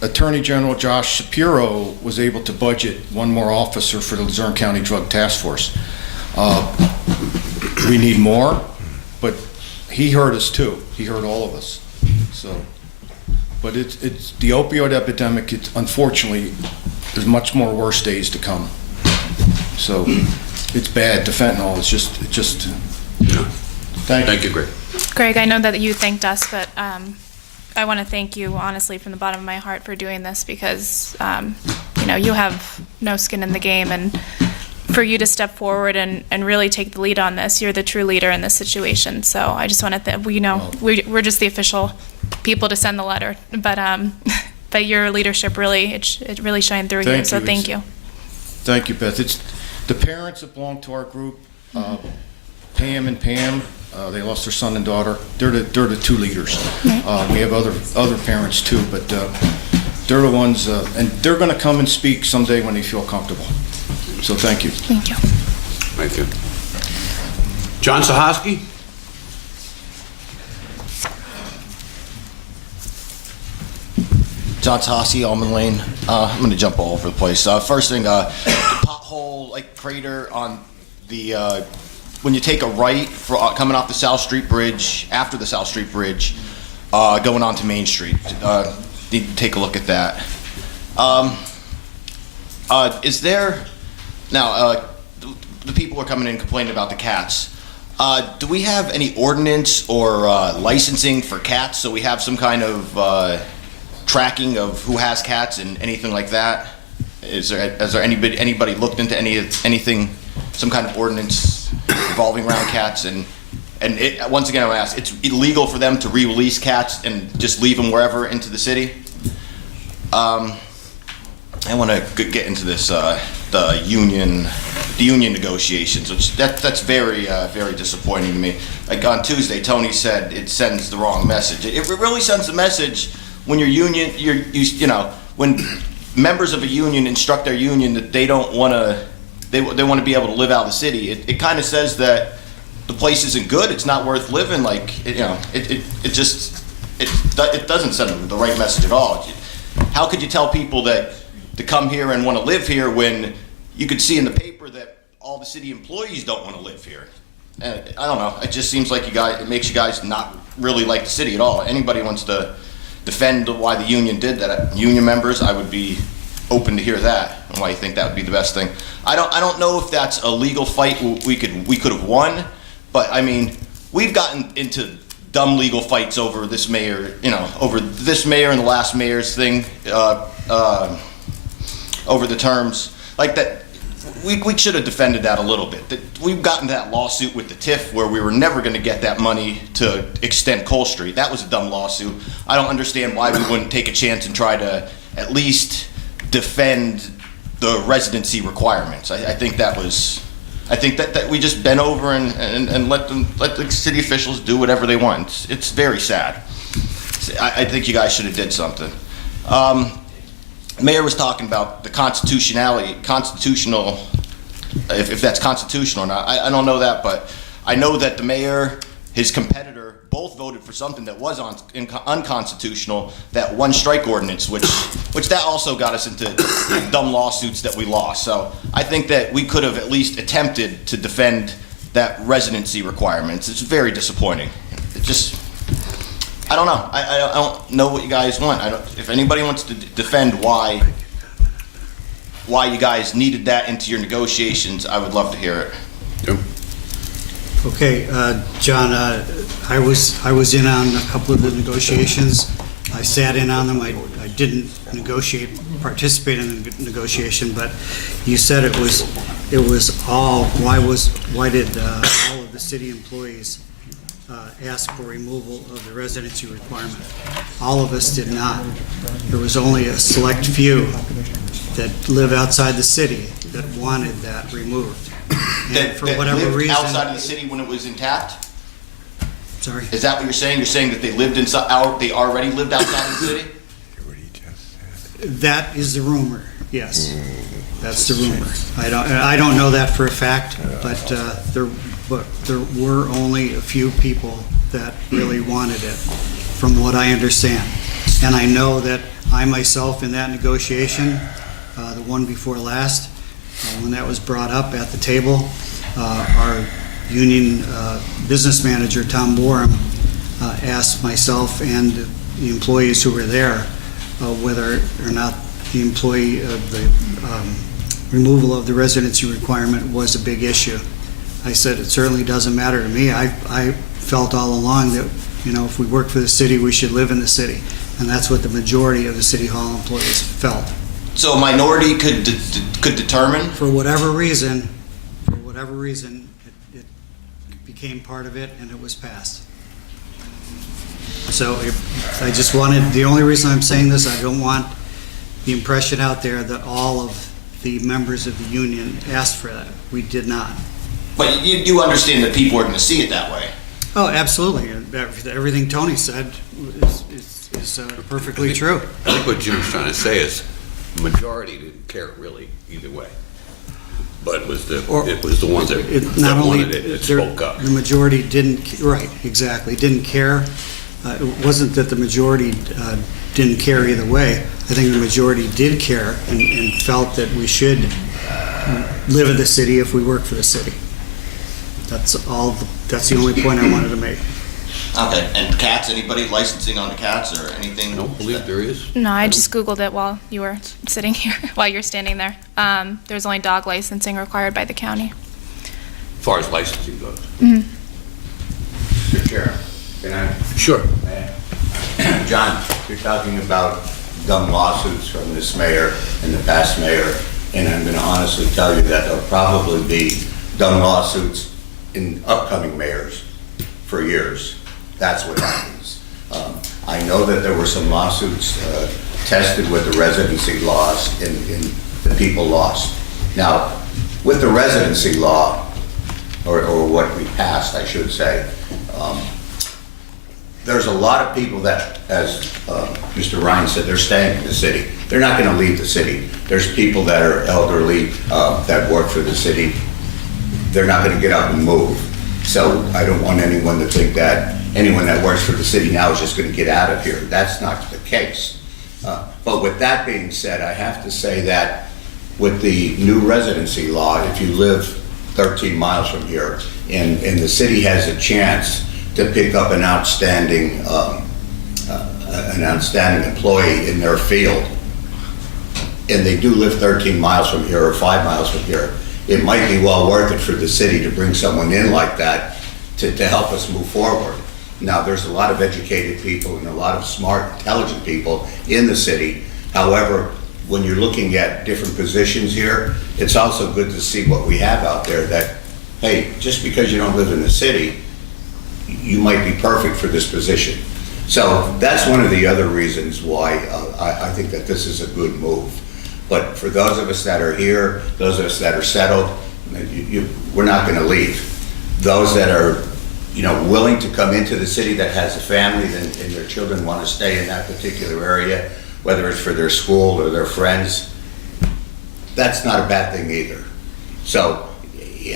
Attorney General Josh Shapiro was able to budget one more officer for the Luzerne County Drug Task Force. We need more, but he heard us too. He heard all of us. So, but it's the opioid epidemic. Unfortunately, there's much more worse days to come. So it's bad. The fentanyl is just. Thank you, Greg. Greg, I know that you thanked us, but I want to thank you honestly from the bottom of my heart for doing this because you have no skin in the game, and for you to step forward and really take the lead on this, you're the true leader in this situation. So I just want to we're just the official people to send the letter, but your leadership it really shined through here. So thank you. Thank you, Beth. It's the parents that belong to our group, Pam and Pam. They lost their son and daughter. They're the two leaders. Right. We have other parents too, but they're the ones, and they're going to come and speak someday when they feel comfortable. So thank you. Thank you. Thank you. John Sahoski? John Tossi, Almond Lane. I'm going to jump all over the place. First thing, the pothole, like crater on the, when you take a right coming off the South Street Bridge, after the South Street Bridge, going onto Main Street. Need to take a look at that. Is there, now, the people are coming in complaining about the cats. Do we have any ordinance or licensing for cats, so we have some kind of tracking of who has cats and anything like that? Has there anybody looked into anything, some kind of ordinance revolving around cats? And once again, I'm gonna ask, it's illegal for them to re-release cats and just leave them wherever into the city? I want to get into this the union negotiations, which that's very very disappointing to me. Like on Tuesday, Tony said it sends the wrong message. It really sends the message when your union, when members of a union instruct their union that they don't want to, they want to be able to live out of the city. It kind of says that the place isn't good. It's not worth living. Like it doesn't send the right message at all. How could you tell people that to come here and want to live here when you could see in the paper that all the city employees don't want to live here? And I don't know. It just seems like it makes you guys not really like the city at all. Anybody wants to defend why the union did that, union members, I would be open to hear that and why you think that would be the best thing. I don't know if that's a legal fight we could have won, but I mean, we've gotten into dumb legal fights over this mayor, over this mayor and the last mayor's thing, over the terms like that. We should have defended that a little bit. We've gotten that lawsuit with the TIF where we were never going to get that money to extend Cole Street. That was a dumb lawsuit. I don't understand why we wouldn't take a chance and try to at least defend the residency requirements. I think that we just bent over and let the city officials do whatever they want. It's very sad. I think you guys should have did something. Mayor was talking about the constitutional, if that's constitutional or not. I don't know that, but I know that the mayor, his competitor, both voted for something that was unconstitutional, that one strike ordinance, which that also got us into dumb lawsuits that we lost. So I think that we could have at least attempted to defend that residency requirements. It's very disappointing. I don't know. I don't know what you guys want. If anybody wants to defend why why you guys needed that into your negotiations, I would love to hear it. Okay, John, I was in on a couple of the negotiations. I sat in on them. I didn't participate in the negotiation, but you said it was all, why did all of the city employees ask for removal of the residency requirement? All of us did not. There was only a select few that live outside the city that wanted that removed. And for whatever lived reason, outside of the city when it was intact? Sorry? Is that what you're saying? You're saying that they lived inside, they already lived outside of the city? That is the rumor, yes. That's the rumor. I don't know that for a fact, but there were only a few people that really wanted it, from what I understand. And I know that I myself, in that negotiation, the one before last, when that was brought up at the table, our union business manager, Tom Borum, asked myself and the employees who were there whether or not the employee of the removal of the residency requirement was a big issue. I said, it certainly doesn't matter to me. I felt all along that, if we work for the city, we should live in the city. And that's what the majority of the city hall employees felt. So a minority could determine? For whatever reason, it became part of it and it was passed. So I just wanted, the only reason I'm saying this, I don't want the impression out there that all of the members of the union asked for that. We did not. But you understand that people are going to see it that way? Oh, absolutely. Everything Tony said is perfectly true. I think what Jim's trying to say is the majority didn't care really either way. But it was the ones that wanted it that spoke up. The majority didn't, right, exactly, didn't care. It wasn't that the majority didn't care either way. I think the majority did care and felt that we should live in the city if we work for the city. That's the only point I wanted to make. Okay, and cats, anybody licensing on the cats or anything? I don't believe there is. No, I just Googled it while you were sitting here, while you're standing there. There's only dog licensing required by the county. As far as licensing goes. Mr. Chair, can I? Sure. John, you're talking about dumb lawsuits from this mayor and the past mayor, and I'm going to honestly tell you that there'll probably be dumb lawsuits in upcoming mayors for years. That's what happens. I know that there were some lawsuits tested with the residency laws and the people lost. Now, with the residency law, or what we passed, I should say, there's a lot of people that, as Mr. Ryan said, they're staying in the city. They're not going to leave the city. There's people that are elderly that work for the city. They're not going to get up and move. So I don't want anyone to think that anyone that works for the city now is just going to get out of here. That's not the case. But with that being said, I have to say that with the new residency law, if you live 13 miles from here and the city has a chance to pick up an outstanding employee in their field, and they do live 13 miles from here or 5 miles from here, it might be well worth it for the city to bring someone in like that to help us move forward. Now, there's a lot of educated people and a lot of smart, intelligent people in the city. However, when you're looking at different positions here, it's also good to see what we have out there that, hey, just because you don't live in the city, you might be perfect for this position. So that's one of the other reasons why I think that this is a good move. But for those of us that are here, those of us that are settled, we're not going to leave. Those that are, willing to come into the city, that has a family and their children want to stay in that particular area, whether it's for their school or their friends, that's not a bad thing either. So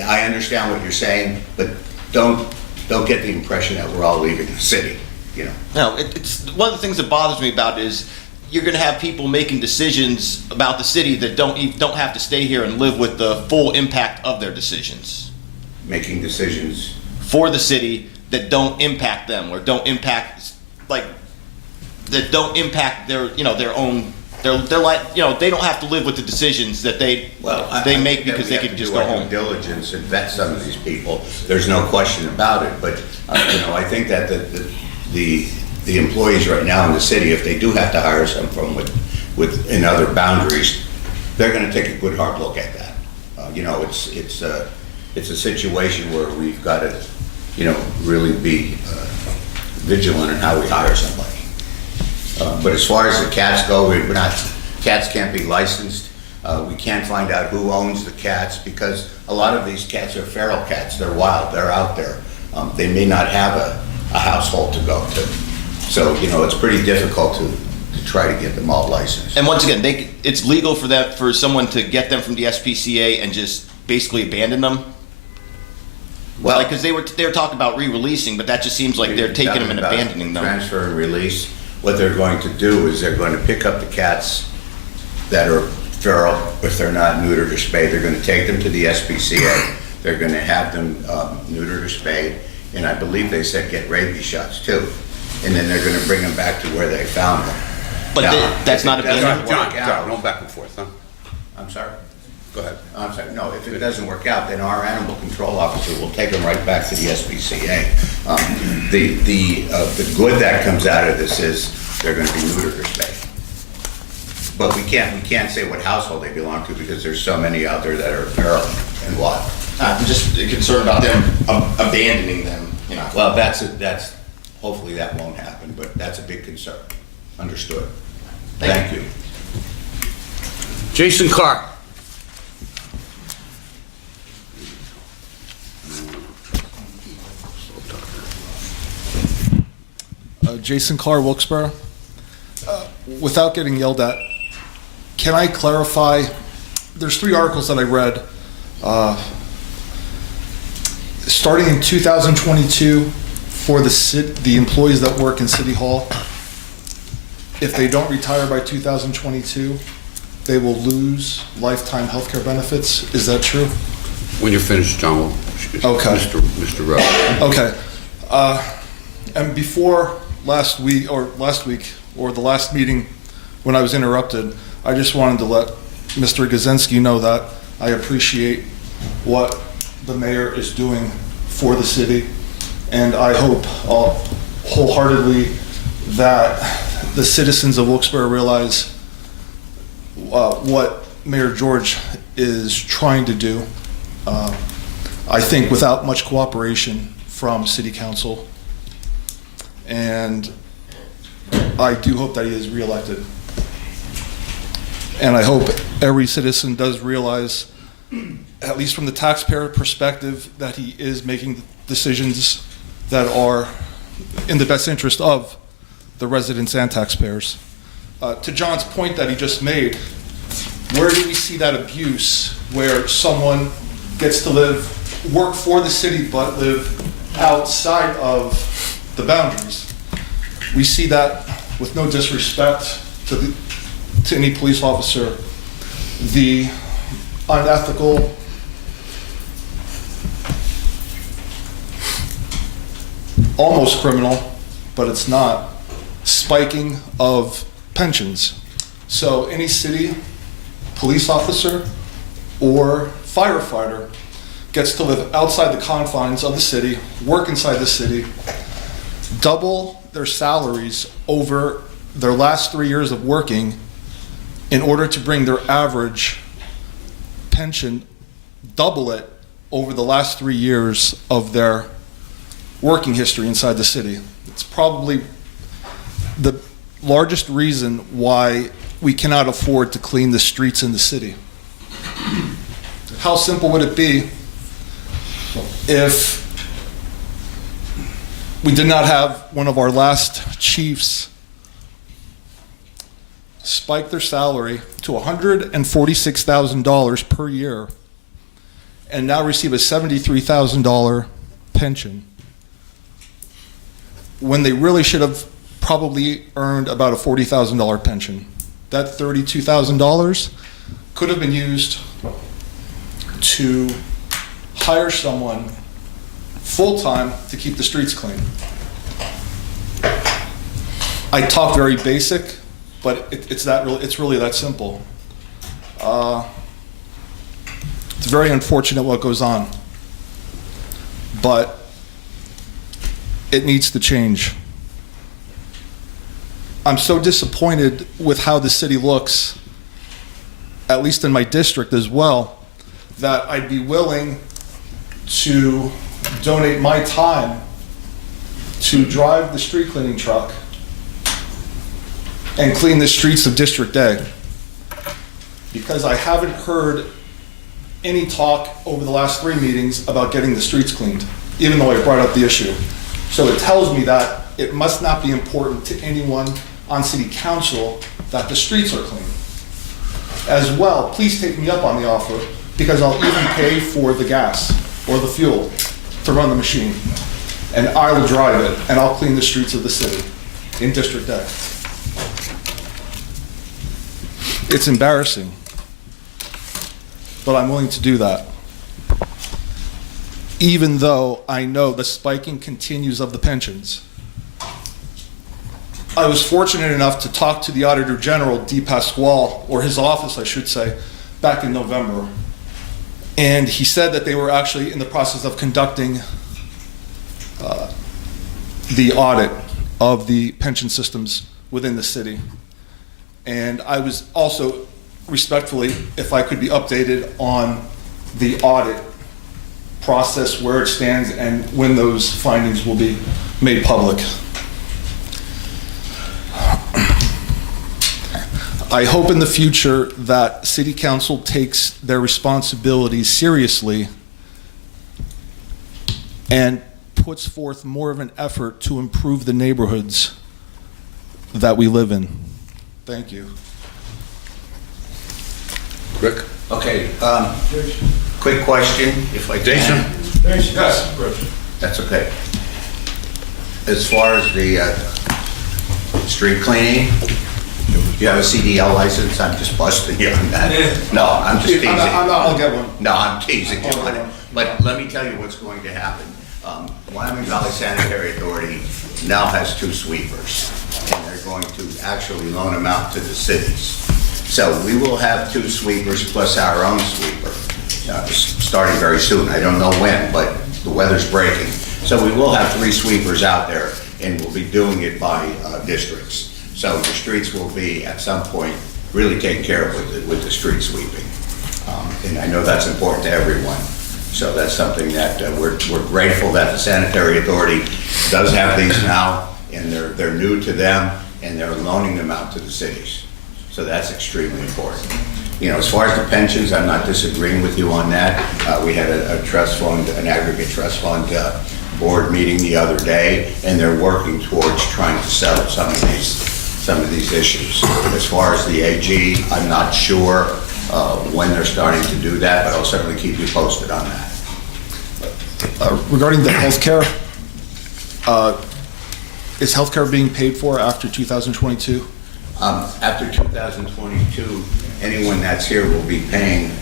I understand what you're saying, but don't get the impression that we're all leaving the city. No, it's one of the things that bothers me about it is you're going to have people making decisions about the city that don't have to stay here and live with the full impact of their decisions. Making decisions for the city that don't impact them or don't impact their their own They're like, you know, they don't have to live with the decisions that they make because they can just go home. Due diligence and vet some of these people. There's no question about it. But you know, I think that the employees right now in the city, if they do have to hire someone in other boundaries, they're going to take a good hard look at that. You know, it's a situation where we've got to, you know, really be vigilant in how we hire somebody. But as far as the cats go, cats can't be licensed. We can't find out who owns the cats because a lot of these cats are feral cats. They're wild. They're out there. They may not have a household to go to. So, you know, it's pretty difficult to try to get them all licensed. And once again, it's legal for someone to get them from the SPCA and just basically abandon them? Well, like, because they were talking about re-releasing, but that just seems like they're taking them and abandoning them. Transfer and release. What they're going to do is they're going to pick up the cats that are feral, if they're not neutered or spayed. They're going to take them to the SPCA. They're going to have them neutered or spayed, and I believe they said get rabies shots too. And then they're going to bring them back to where they found them. But now, that's not abandonment. John, no back and forth, huh? I'm sorry? Go ahead. I'm sorry, no, if it doesn't work out, then our animal control officer will take them right back to the SPCA. The good that comes out of this is they're gonna be neutered or spayed. But we can't say what household they belong to because there's so many out there that are feral and wild. I'm just concerned about them abandoning them, you know. Well, that's, hopefully that won't happen, but that's a big concern. Understood. Thank you. Jason Carr. Jason Carr, Wilkes-Barre. Without getting yelled at, can I clarify? There's 3 articles that I read. Starting in 2022, for the employees that work in City Hall, if they don't retire by 2022, they will lose lifetime health care benefits. Is that true? When you're finished, John, will okay. Mr. Rowe. Okay. And before last week, or the last meeting when I was interrupted, I just wanted to let Mr. Gazensky know that I appreciate what the mayor is doing for the city, and I hope wholeheartedly that the citizens of Wilkes-Barre realize what Mayor George is trying to do. I think without much cooperation from City Council, and I do hope that he is reelected. And I hope every citizen does realize, at least from the taxpayer perspective, that he is making decisions that are in the best interest of the residents and taxpayers. To John's point that he just made, where do we see that abuse where someone gets to work for the city but live outside of the boundaries? We see that, with no disrespect to any police officer, the unethical, almost criminal, but it's not, spiking of pensions. So any city police officer or firefighter gets to live outside the confines of the city, work inside the city, double their salaries over their last 3 years of working in order to bring their average pension, double it over the last 3 years of their working history inside the city. It's probably the largest reason why we cannot afford to clean the streets in the city. How simple would it be if we did not have one of our last chiefs spike their salary to $146,000 per year and now receive a $73,000 pension, when they really should have probably earned about a $40,000 pension? That $32,000 could have been used to hire someone full-time to keep the streets clean. I talk very basic, but it's really that simple. It's very unfortunate what goes on, but it needs to change. I'm so disappointed with how the city looks, at least in my district as well, that I'd be willing to donate my time to drive the street cleaning truck and clean the streets of District A, because I haven't heard any talk over the last 3 meetings about getting the streets cleaned, even though I brought up the issue. So it tells me that it must not be important to anyone on city council that the streets are clean. As well, please take me up on the offer, because I'll even pay for the gas or the fuel to run the machine. And I will drive it, and I'll clean the streets of the city in District A. It's embarrassing, but I'm willing to do that. Even though I know the spiking continues of the pensions. I was fortunate enough to talk to the Auditor General, D. Pasquale, or his office, I should say, back in November. And he said that they were actually in the process of conducting the audit of the pension systems within the city. And I was also respectfully, if I could be updated on the audit process, where it stands, and when those findings will be made public. I hope in the future that City Council takes their responsibilities seriously and puts forth more of an effort to improve the neighborhoods that we live in. Thank you. Rick? Okay, quick question, if I can. Jason? Yes, Rich. That's okay. As far as the street cleaning, you have a CDL license? I'm just busting you on that. No, I'm just teasing. I'll get one. No, I'm teasing you on it. But let me tell you what's going to happen. Wyoming Valley Sanitary Authority now has 2 sweepers, and they're going to actually loan them out to the cities. So we will have 2 sweepers plus our own sweeper, starting very soon. I don't know when, but the weather's breaking. So we will have 3 sweepers out there, and we'll be doing it by districts. So the streets will be, at some point, really taken care of with the street sweeping. And I know that's important to everyone. So that's something that we're grateful that the Sanitary Authority does have these now, and they're new to them, and they're loaning them out to the cities. So that's extremely important. You know, as far as the pensions, I'm not disagreeing with you on that. We had a trust fund, an aggregate trust fund board meeting the other day, and they're working towards trying to settle some of these issues. As far as the AG, I'm not sure when they're starting to do that, but I'll certainly keep you posted on that. Regarding the healthcare, is healthcare being paid for after 2022? After 2022, anyone that's here will be paying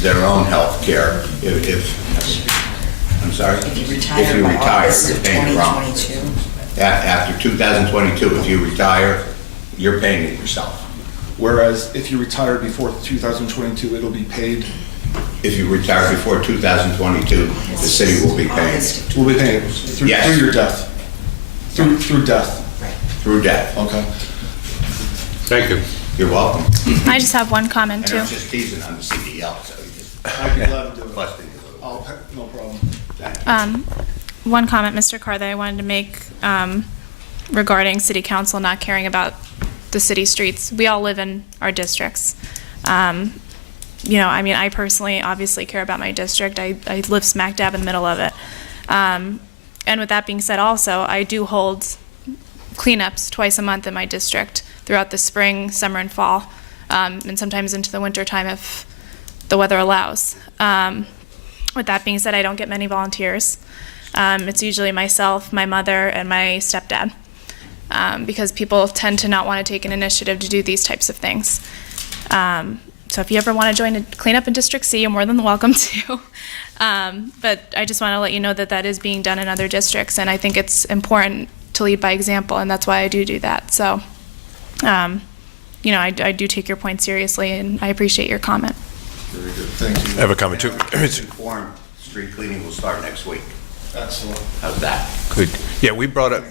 their own health care. I'm sorry? If you retire, you're paying your own. After 2022, if you retire, you're paying it yourself. Whereas if you retire before 2022, it'll be paid? If you retire before 2022, the city will be paying it. Will be paying it through your death? Through death? Through death. Okay. Thank you. You're welcome. I just have one comment too. And I'm just teasing on the CDL, so you just... I'd be glad to do it. Busting you a little bit. No problem. Thank you. One comment, Mr. Carr, that I wanted to make regarding City Council not caring about the city streets. We all live in our districts. You know, I mean, I personally obviously care about my district. I live smack dab in the middle of it. And with that being said also, I do hold cleanups twice a month in my district throughout the spring, summer, and fall, and sometimes into the winter time if the weather allows. With that being said, I don't get many volunteers. It's usually myself, my mother, and my stepdad, because people tend to not want to take an initiative to do these types of things. So if you ever want to join a cleanup in District C, you're more than welcome to. But I just want to let you know that that is being done in other districts, and I think it's important to lead by example, and that's why I do that. So You know, I do take your point seriously, and I appreciate your comment. Very good, thank you. I have a comment too. Informed street cleaning will start next week. Excellent. How's that? Good. Yeah, we brought up,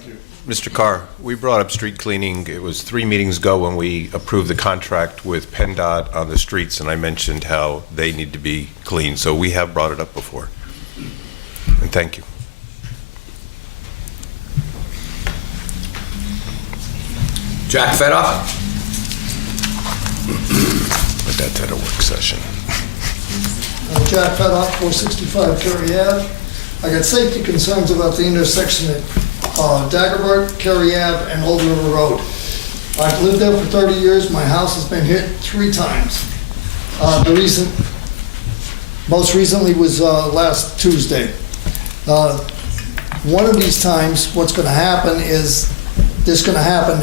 Mr. Carr, we brought up street cleaning. It was 3 meetings ago when we approved the contract with PennDOT on the streets, and I mentioned how they need to be clean. So we have brought it up before. And thank you. Jack Fedoff? But that's at a work session. Jack Fedoff, 465 Cary Ave. I got safety concerns about the intersection at Dagobert, Cary Ave, and Old River Road. I've lived there for 30 years. My house has been hit 3 times. Most recently was last Tuesday. One of these times, what's going to happen is this going to happen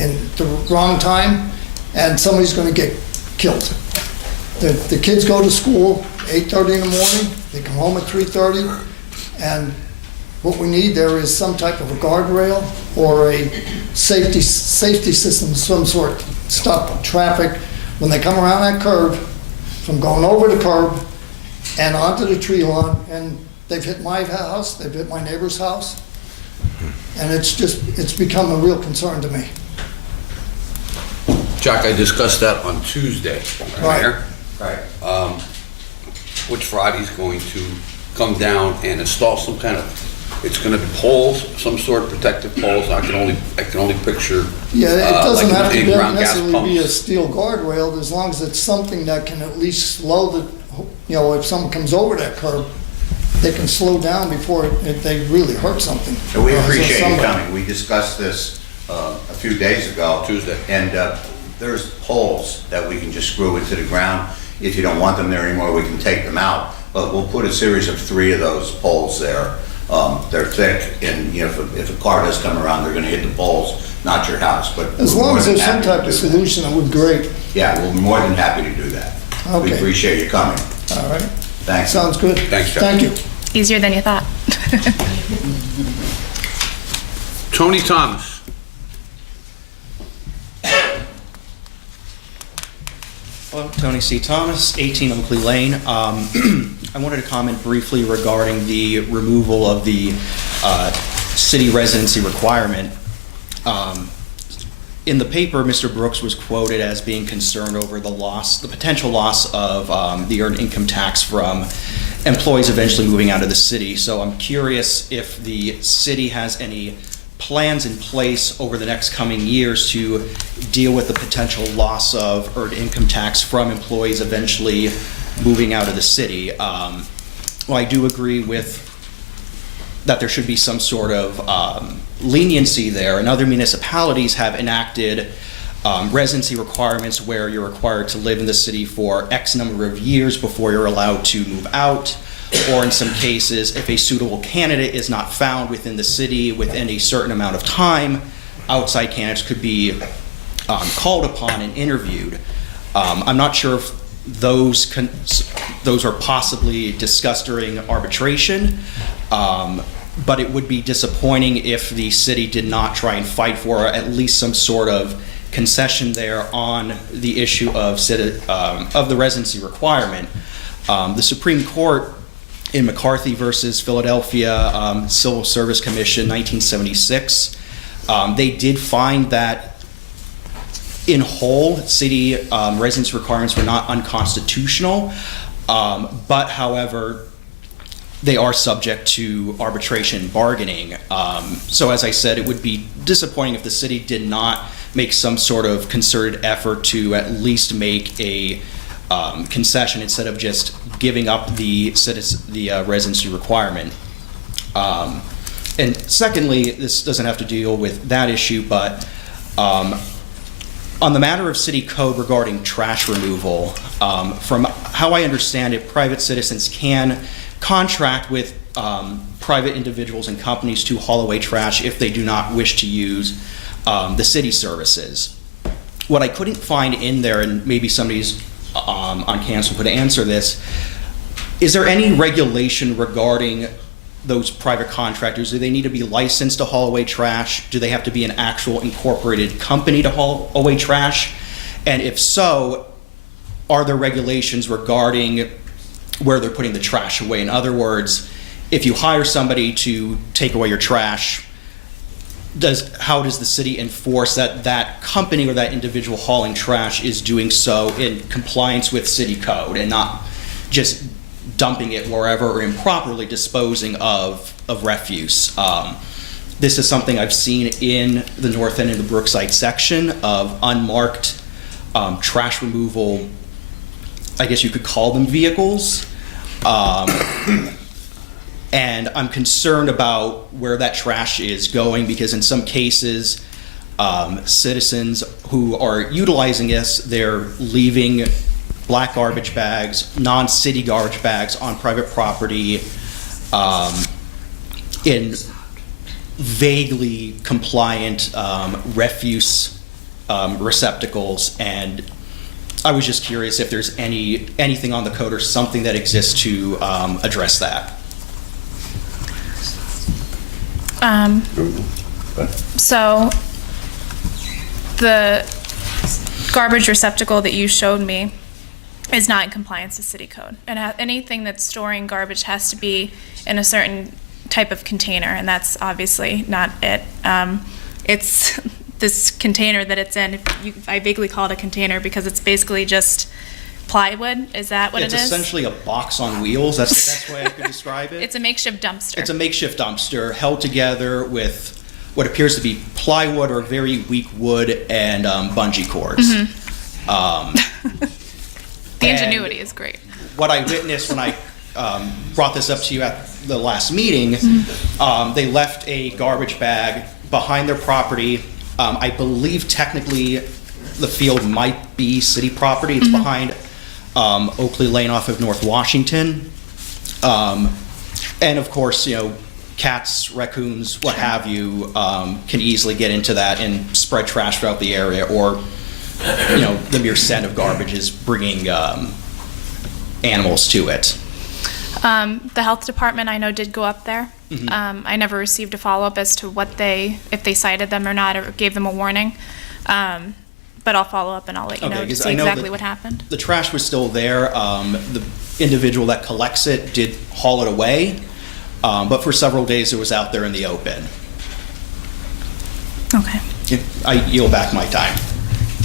in the wrong time, and somebody's going to get killed. The kids go to school 8:30 in the morning. They come home at 3:30, and what we need there is some type of a guardrail or a safety system of some sort to stop traffic when they come around that curve from going over the curb and onto the tree lawn. And they've hit my house, they've hit my neighbor's house, and it's become a real concern to me. Jack, I discussed that on Tuesday. Right. Right. Which Friday's going to come down and install some kind of, it's gonna be poles, some sort of protective poles. I can only picture. Yeah, it doesn't like have to in-ground gas necessarily be a pumps. steel guardrail, as long as it's something that can at least slow the, if someone comes over that curb, they can slow down before they really hurt something. So we appreciate you somebody- coming. We discussed this a few days ago. Tuesday. And there's poles that we can just screw into the ground. If you don't want them there anymore, we can take them out. But we'll put a series of 3 of those poles there. They're thick, and if a car does come around, they're going to hit the poles, not your house. But As we're long more as than there's some happy to type do of that. solution, that would be great. Yeah, we're more than happy to do that. We Okay. appreciate you coming. All right. Thanks. Sounds good. Thanks, Jack. Thank you. Easier than you thought. Tony Thomas. Hello, Tony C. Thomas, 18 Oakley Lane. I wanted to comment briefly regarding the removal of the city residency requirement. In the paper, Mr. Brooks was quoted as being concerned over the potential loss of the earned income tax from employees eventually moving out of the city. So I'm curious if the city has any plans in place over the next coming years to deal with the potential loss of earned income tax from employees eventually moving out of the city. Well, I do agree with that there should be some sort of leniency there, and other municipalities have enacted residency requirements where you're required to live in the city for X number of years before you're allowed to move out. Or in some cases, if a suitable candidate is not found within the city within a certain amount of time, outside candidates could be called upon and interviewed. I'm not sure if those are possibly discussed during arbitration, but it would be disappointing if the city did not try and fight for at least some sort of concession there on the issue of the residency requirement. The Supreme Court in McCarthy versus Philadelphia Civil Service Commission, 1976, they did find that in whole, city residence requirements were not unconstitutional, but however, they are subject to arbitration and bargaining. So as I said, it would be disappointing if the city did not make some sort of concerted effort to at least make a concession instead of just giving up the residency requirement. And secondly, this doesn't have to deal with that issue, but on the matter of city code regarding trash removal, from how I understand it, private citizens can contract with private individuals and companies to haul away trash if they do not wish to use the city services. What I couldn't find in there, and maybe somebody's on council could answer this, is there any regulation regarding those private contractors? Do they need to be licensed to haul away trash? Do they have to be an actual incorporated company to haul away trash? And if so, are there regulations regarding where they're putting the trash away? In other words, if you hire somebody to take away your trash, how does the city enforce that that company or that individual hauling trash is doing so in compliance with city code and not just dumping it wherever or improperly disposing of refuse? This is something I've seen in the north end of the Brookside section of unmarked trash removal, I guess you could call them vehicles. And I'm concerned about where that trash is going, because in some cases, citizens who are utilizing this, they're leaving black garbage bags, non-city garbage bags on private property in vaguely compliant refuse receptacles. And I was just curious if there's anything on the code or something that exists to address that. So the garbage receptacle that you showed me is not in compliance with city code. And anything that's storing garbage has to be in a certain type of container, and that's obviously not it. It's this container that it's in. I vaguely call it a container because it's basically just plywood. Is that what it is? It's essentially a box on wheels. That's the best way I could describe it. It's a makeshift dumpster. It's a makeshift dumpster held together with what appears to be plywood or very weak wood and bungee cords. The ingenuity is great. What I witnessed when I brought this up to you at the last meeting, they left a garbage bag behind their property. I believe technically the field might be city property. It's behind Oakley Lane off of North Washington. And of course, cats, raccoons, what have you, can easily get into that and spread trash throughout the area, or the mere scent of garbage is bringing animals to it. The health department, I know, did go up there. I never received a follow-up as to if they cited them or not, or gave them a warning. But I'll follow up and I'll let you know to see exactly what happened. The trash was still there. The individual that collects it did haul it away, but for several days it was out there in the open. Okay. I yield back my time.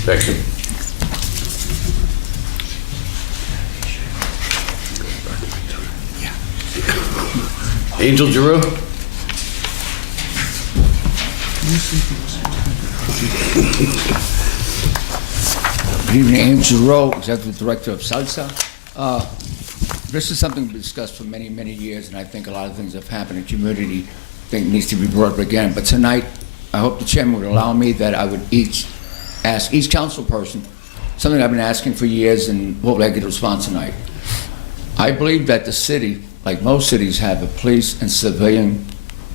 Thank you. Angel Giroux? Good evening, Angel Giroux, Executive Director of Salsa. This is something we discussed for many, many years, and I think a lot of things have happened in the community. I think needs to be brought up again. But tonight, I hope the chairman would allow me that I would ask each council person something I've been asking for years, and hopefully I get a response tonight. I believe that the city, like most cities, have a police and civilian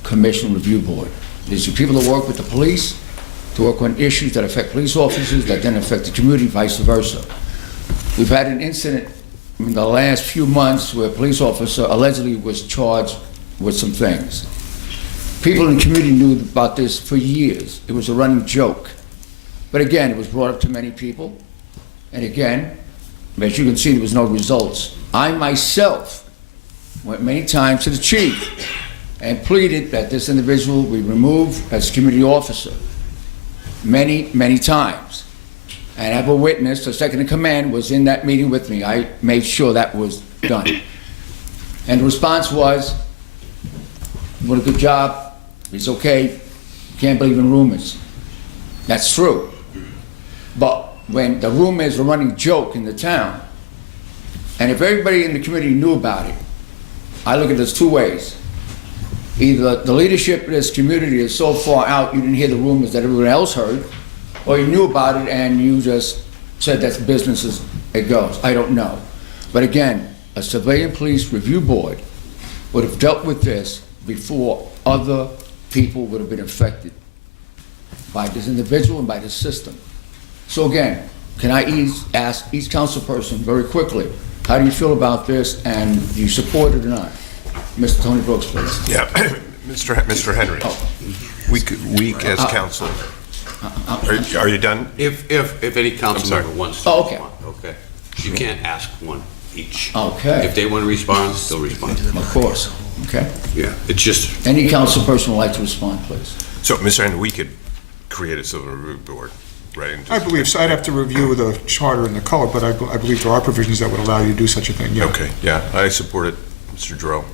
commission review board. These are people that work with the police to work on issues that affect police officers that then affect the community, vice versa. We've had an incident in the last few months where a police officer allegedly was charged with some things. People in the community knew about this for years. It was a running joke. But again, it was brought up to many people. And again, as you can see, there was no results. I myself went many times to the chief and pleaded that this individual be removed as a community officer. Many, many times. And I have a witness, the second in command was in that meeting with me. I made sure that was done. And the response was, "What a good job, it's okay, can't believe in rumors." That's true. But when the rumor is a running joke in the town, and if everybody in the community knew about it, I look at this two ways. Either the leadership of this community is so far out you didn't hear the rumors that everyone else heard, or you knew about it and you just said that's business as it goes. I don't know. But again, a civilian police review board would have dealt with this before other people would have been affected by this individual and by this system. So again, can I ask each council person very quickly, how do you feel about this, and do you support it or not? Mr. Tony Brooks, please. Yeah, Mr. Henry, we as council, are you done? If any council member wants to Oh, okay. respond, okay. You can't ask one each. Okay. If they want to respond, they'll respond. Of course, okay. Yeah, it's just, Any council person would like to respond, please. So, Mr. Henry, we could create a civil review board, right? and I just- believe so. I'd have to review the charter and the code, but I believe there are provisions that would allow you to do such a thing, yeah. Okay, yeah, I support it, Mr. Giroux.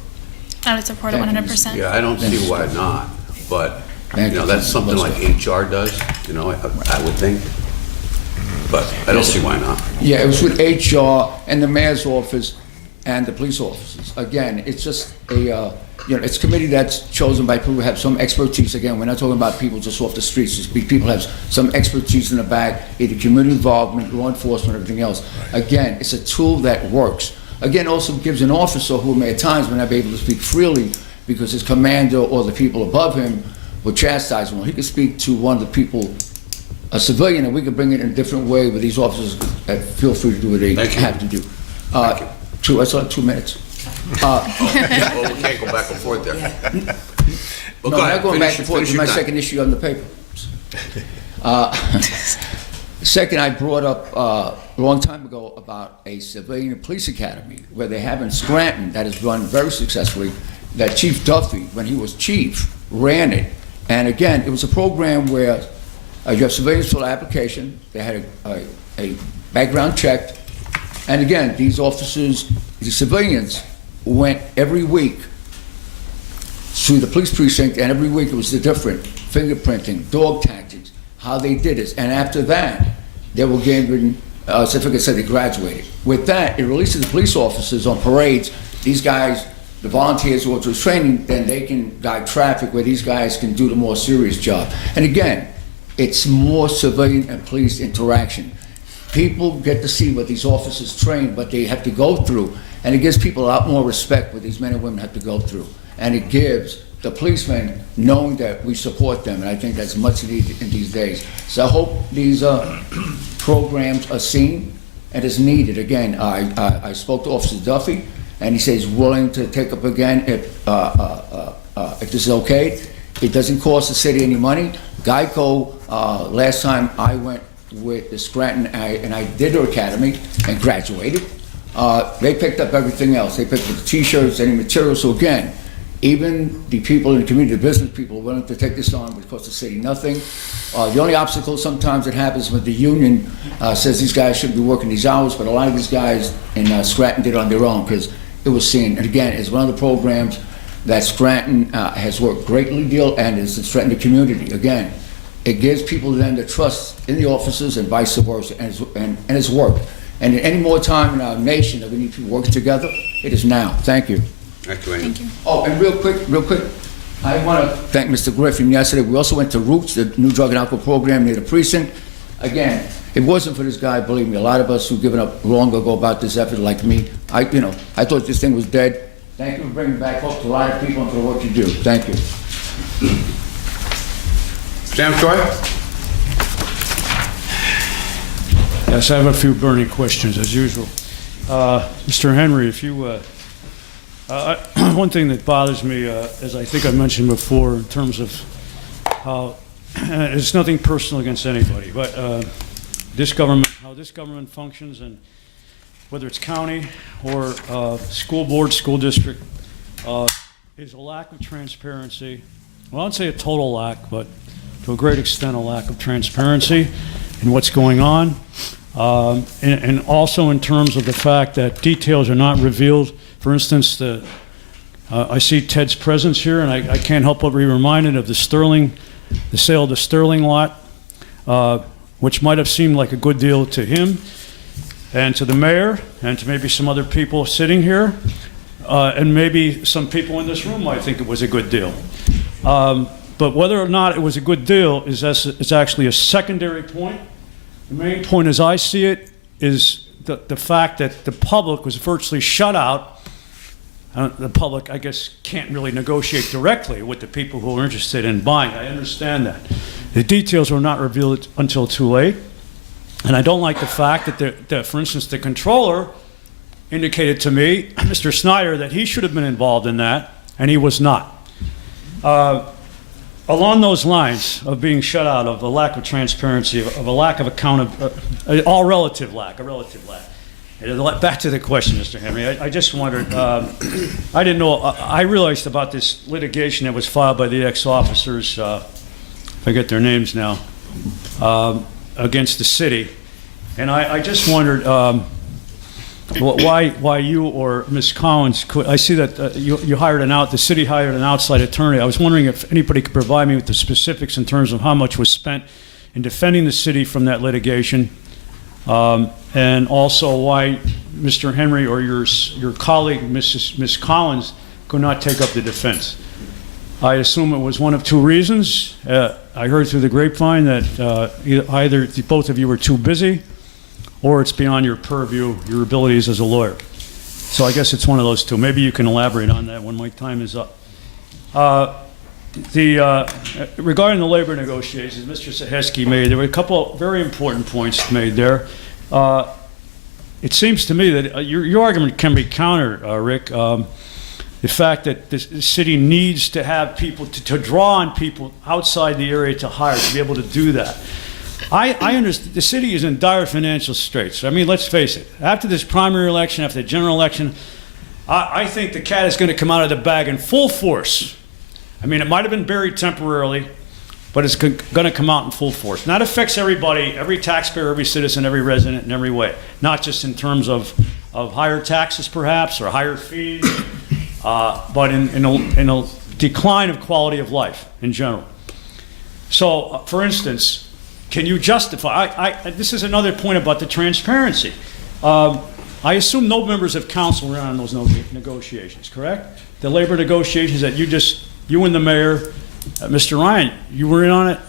I would support it 100%. yeah, I don't see why not, but, Thank you. that's something like HR does, I would think. But I don't see why not. Yeah, it was with HR and the mayor's office and the police officers. Again, it's just it's a committee that's chosen by people who have some expertise. Again, we're not talking about people just off the streets. It's people who have some expertise in the back, either community involvement, law enforcement, everything else. Again, it's a tool that works. Again, also gives an officer who may at times may not be able to speak freely because his commander or the people above him will chastise him. Well, he could speak to one of the people, a civilian, and we could bring it in a different way, but these officers feel free to do what they have to do. I saw 2 minutes. Well, we can't go back and forth there. Well, No, go I'm ahead, not going back and forth. finish It's my your time. second issue on the paper. Second, I brought up a long time ago about a civilian police academy where they have in Scranton that has run very successfully, that Chief Duffy, when he was chief, ran it. And again, it was a program where you have civilians fill an application, they had a background check, and again, these officers, the civilians, went every week to the police precinct, and every week it was the different fingerprinting, dog tactics, how they did it. And after that, they were given certificates that they graduated. With that, it releases the police officers on parades. These guys, the volunteers who go to training, then they can guide traffic where these guys can do the more serious job. And again, it's more civilian and police interaction. People get to see what these officers train, what they have to go through, and it gives people a lot more respect what these men and women have to go through. And it gives the policemen knowing that we support them, and I think that's much needed in these days. So I hope these programs are seen and is needed. Again, I spoke to Officer Duffy, and he says he's willing to take up again if this is okay. It doesn't cost the city any money. Geico, last time I went with the Scranton, and I did their academy and graduated, they picked up everything else. They picked up the T-shirts, any materials. So again, even the people in the community, the business people, are willing to take this on, which costs the city nothing. The only obstacle sometimes that happens when the union says these guys shouldn't be working these hours, but a lot of these guys in Scranton did it on their own because it was seen. And again, it's one of the programs that Scranton has worked greatly deal and is strengthened the community. Again, it gives people then the trust in the officers and vice versa, and it's worked. And at any more time in our nation that we need people working together, it is now. Thank you. Thank you. Oh, and real quick, I want to thank Mr. Griffin. Yesterday, we also went to Roots, the new drug and alcohol program near the precinct. Again, it wasn't for this guy, believe me, a lot of us who've given up long ago about this effort, like me, I thought this thing was dead. Thank you for bringing back hope to a lot of people and for the work you do. Thank you. Sam Troy? Yes, I have a few burning questions, as usual. Mr. Henry, if you, one thing that bothers me, as I think I mentioned before, in terms of how, it's nothing personal against anybody, but how this government functions, and whether it's county or school board, school district, is a lack of transparency. Well, I'd say a total lack, but to a great extent, a lack of transparency in what's going on. And also in terms of the fact that details are not revealed. For instance, I see Ted's presence here, and I can't help but be reminded of the sale of the Sterling lot, which might have seemed like a good deal to him and to the mayor and to maybe some other people sitting here, and maybe some people in this room might think it was a good deal. But whether or not it was a good deal is actually a secondary point. The main point, as I see it, is the fact that the public was virtually shut out. The public, I guess, can't really negotiate directly with the people who are interested in buying. I understand that. The details were not revealed until too late. And I don't like the fact that for instance, the controller indicated to me, Mr. Snyder, that he should have been involved in that. and he was not. Along those lines of being shut out, of a lack of transparency, of a lack of accountability, a relative lack. And back to the question, Mr. Henry, I just wondered, I didn't know, I realized about this litigation that was filed by the ex-officers, I forget their names now, against the city. And I just wondered why you or Ms. Collins could, I see that you hired the city hired an outside attorney. I was wondering if anybody could provide me with the specifics in terms of how much was spent in defending the city from that litigation, and also why Mr. Henry or your colleague, Ms. Collins, could not take up the defense. I assume it was one of two reasons. I heard through the grapevine that either both of you were too busy, or it's beyond your purview, your abilities as a lawyer. So I guess it's one of those two. Maybe you can elaborate on that when my time is up. Regarding the labor negotiations, Mr. Sahesky made, there were a couple very important points made there. It seems to me that your argument can be countered, Rick. The fact that the city needs to have people, to draw on people outside the area to hire, to be able to do that. I understand the city is in dire financial straits. I mean, let's face it. After this primary election, after the general election, I think the cat is going to come out of the bag in full force. I mean, it might have been buried temporarily, but it's going to come out in full force. And that affects everybody, every taxpayer, every citizen, every resident in every way. Not just in terms of higher taxes, perhaps, or higher fees, but in a decline of quality of life in general. So, for instance, can you justify, this is another point about the transparency. I assume no members of council were on those negotiations, correct? The labor negotiations that you and the mayor, Mr. Ryan, you were in on it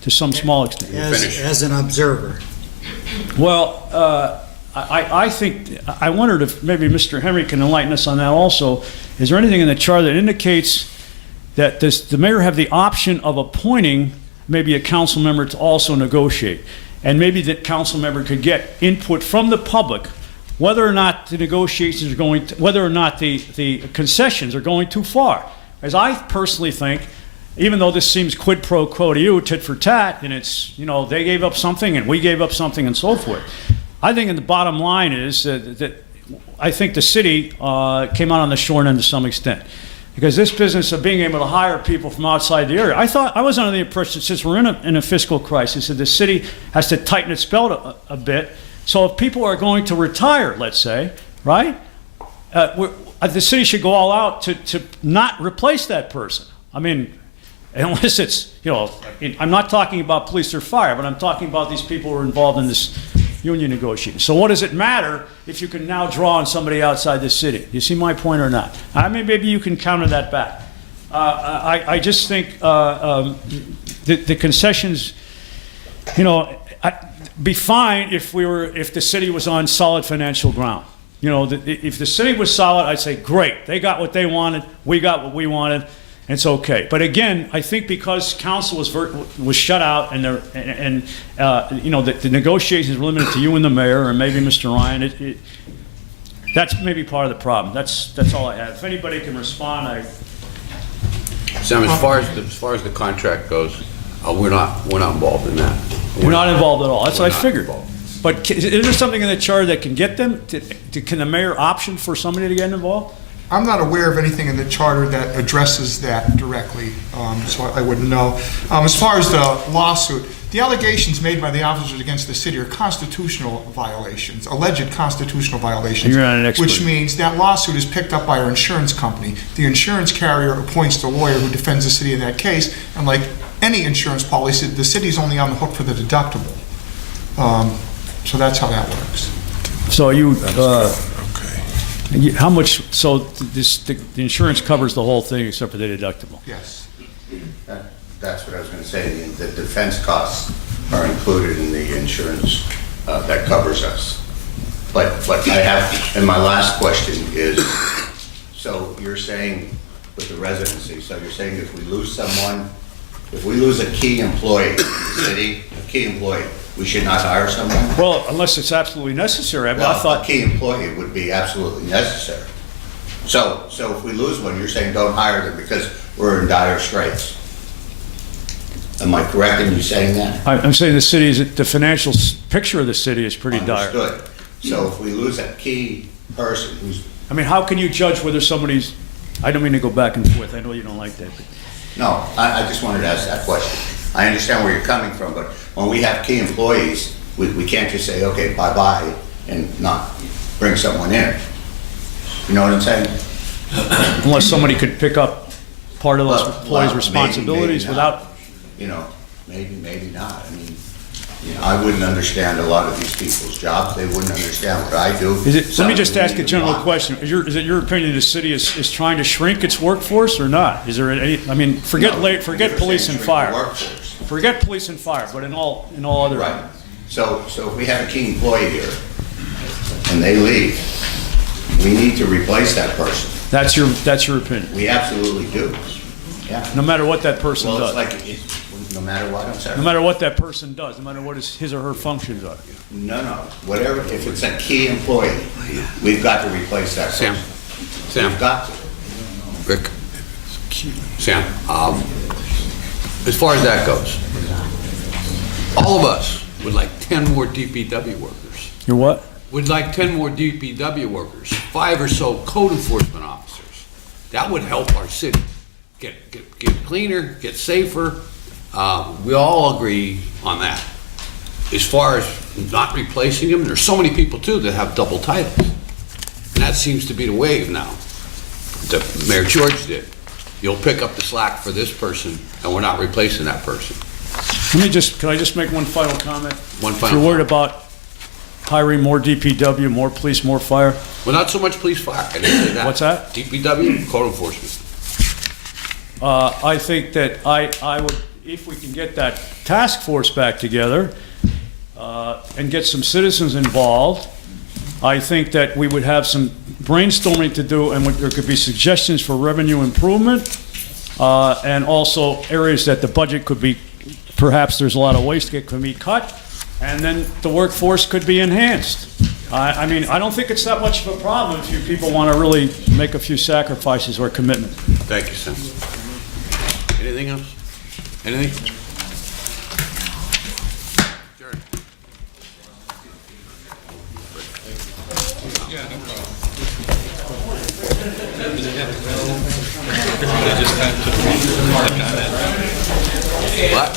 to some small extent. As an observer. Well, I think, I wondered if maybe Mr. Henry can enlighten us on that also. Is there anything in the charter that indicates that the mayor have the option of appointing maybe a council member to also negotiate? And maybe that council member could get input from the public, whether or not the negotiations are going, whether or not the concessions are going too far. As I personally think, even though this seems quid pro quo to you, tit for tat, and it's, they gave up something and we gave up something and so forth. I think the bottom line is that I think the city came out on the short end to some extent. Because this business of being able to hire people from outside the area, I was under the impression, since we're in a fiscal crisis, that the city has to tighten its belt a bit. So if people are going to retire, let's say, right, the city should go all out to not replace that person. I mean, unless it's, I'm not talking about police or fire, but I'm talking about these people who are involved in this union negotiating. So what does it matter if you can now draw on somebody outside the city? You see my point or not? I mean, maybe you can counter that back. I just think the concessions, be fine if the city was on solid financial ground. If the city was solid, I'd say great. They got what they wanted. We got what we wanted. It's okay. But again, I think because council was shut out and the negotiations were limited to you and the mayor and maybe Mr. Ryan, that's maybe part of the problem. That's all I have. If anybody can respond, Sam, as far as the contract goes, we're not involved in that. We're not involved at all. That's what I figured. But is there something in the charter that can get them? Can the mayor option for somebody to get involved? I'm not aware of anything in the charter that addresses that directly, so I wouldn't know. As far as the lawsuit, the allegations made by the officers against the city are constitutional violations, alleged constitutional violations. You're not an expert. Which means that lawsuit is picked up by our insurance company. The insurance carrier appoints the lawyer who defends the city in that case, and like any insurance policy, the city's only on the hook for the deductible. So that's how that works. So how much? So the insurance covers the whole thing except for the deductible. Yes. That's what I was going to say. The defense costs are included in the insurance that covers us. But I have, and my last question is, so you're saying with the residency, so you're saying if we lose someone, if we lose a key employee in the city, we should not hire someone? Well, unless it's absolutely necessary. I thought a key employee would be absolutely necessary. So if we lose one, you're saying don't hire them because we're in dire straits. Am I correct in you saying that? I'm saying the financial picture of the city is pretty dire. Understood. So if we lose a key person who's, I mean, how can you judge whether somebody's, I don't mean to go back and forth, I know you don't like that. But no, I just wanted to ask that question. I understand where you're coming from, but when we have key employees, we can't just say, okay, bye-bye, and not bring someone in. You know what I'm saying? Unless somebody could pick up part of those employees' maybe responsibilities not. without, You know, maybe not. I mean, you know, I wouldn't understand a lot of these people's jobs. They wouldn't understand what I do. let me just ask a general question. Is it your opinion the city is trying to shrink its workforce or not? Is there any, I mean, forget police and fire. Forget police and fire, but in all other. Right. So if we have a key employee here and they leave, we need to replace that person. That's your opinion? We absolutely do. Yeah. No matter what that person does? Well, it's like, no matter what, I'm sorry. No matter what that person does, no matter what his or her functions are? No, whatever, if it's a key employee, we've got to replace that person. Sam. We've got to. Rick. Sam, as far as that goes, all of us would like 10 more DPW workers. You're what? Would like 10 more DPW workers, 5 or so code enforcement officers. That would help our city get cleaner, get safer. We all agree on that. As far as not replacing them, there's so many people too that have double titles. And that seems to be the wave now. That Mayor George did. You'll pick up the slack for this person and we're not replacing that person. Can I just make one final comment? One If final you're worried about hiring more DPW, more police, more fire? Well, not so much police fire. I didn't say that. What's that? DPW, code enforcement. I think that I would, if we can get that task force back together and get some citizens involved, I think that we would have some brainstorming to do, and there could be suggestions for revenue improvement, and also areas that the budget could be, perhaps there's a lot of waste that could be cut, and then the workforce could be enhanced. I mean, I don't think it's that much of a problem if you people want to really make a few sacrifices or commitment. Thank you, Sam. Anything else? Anything? What?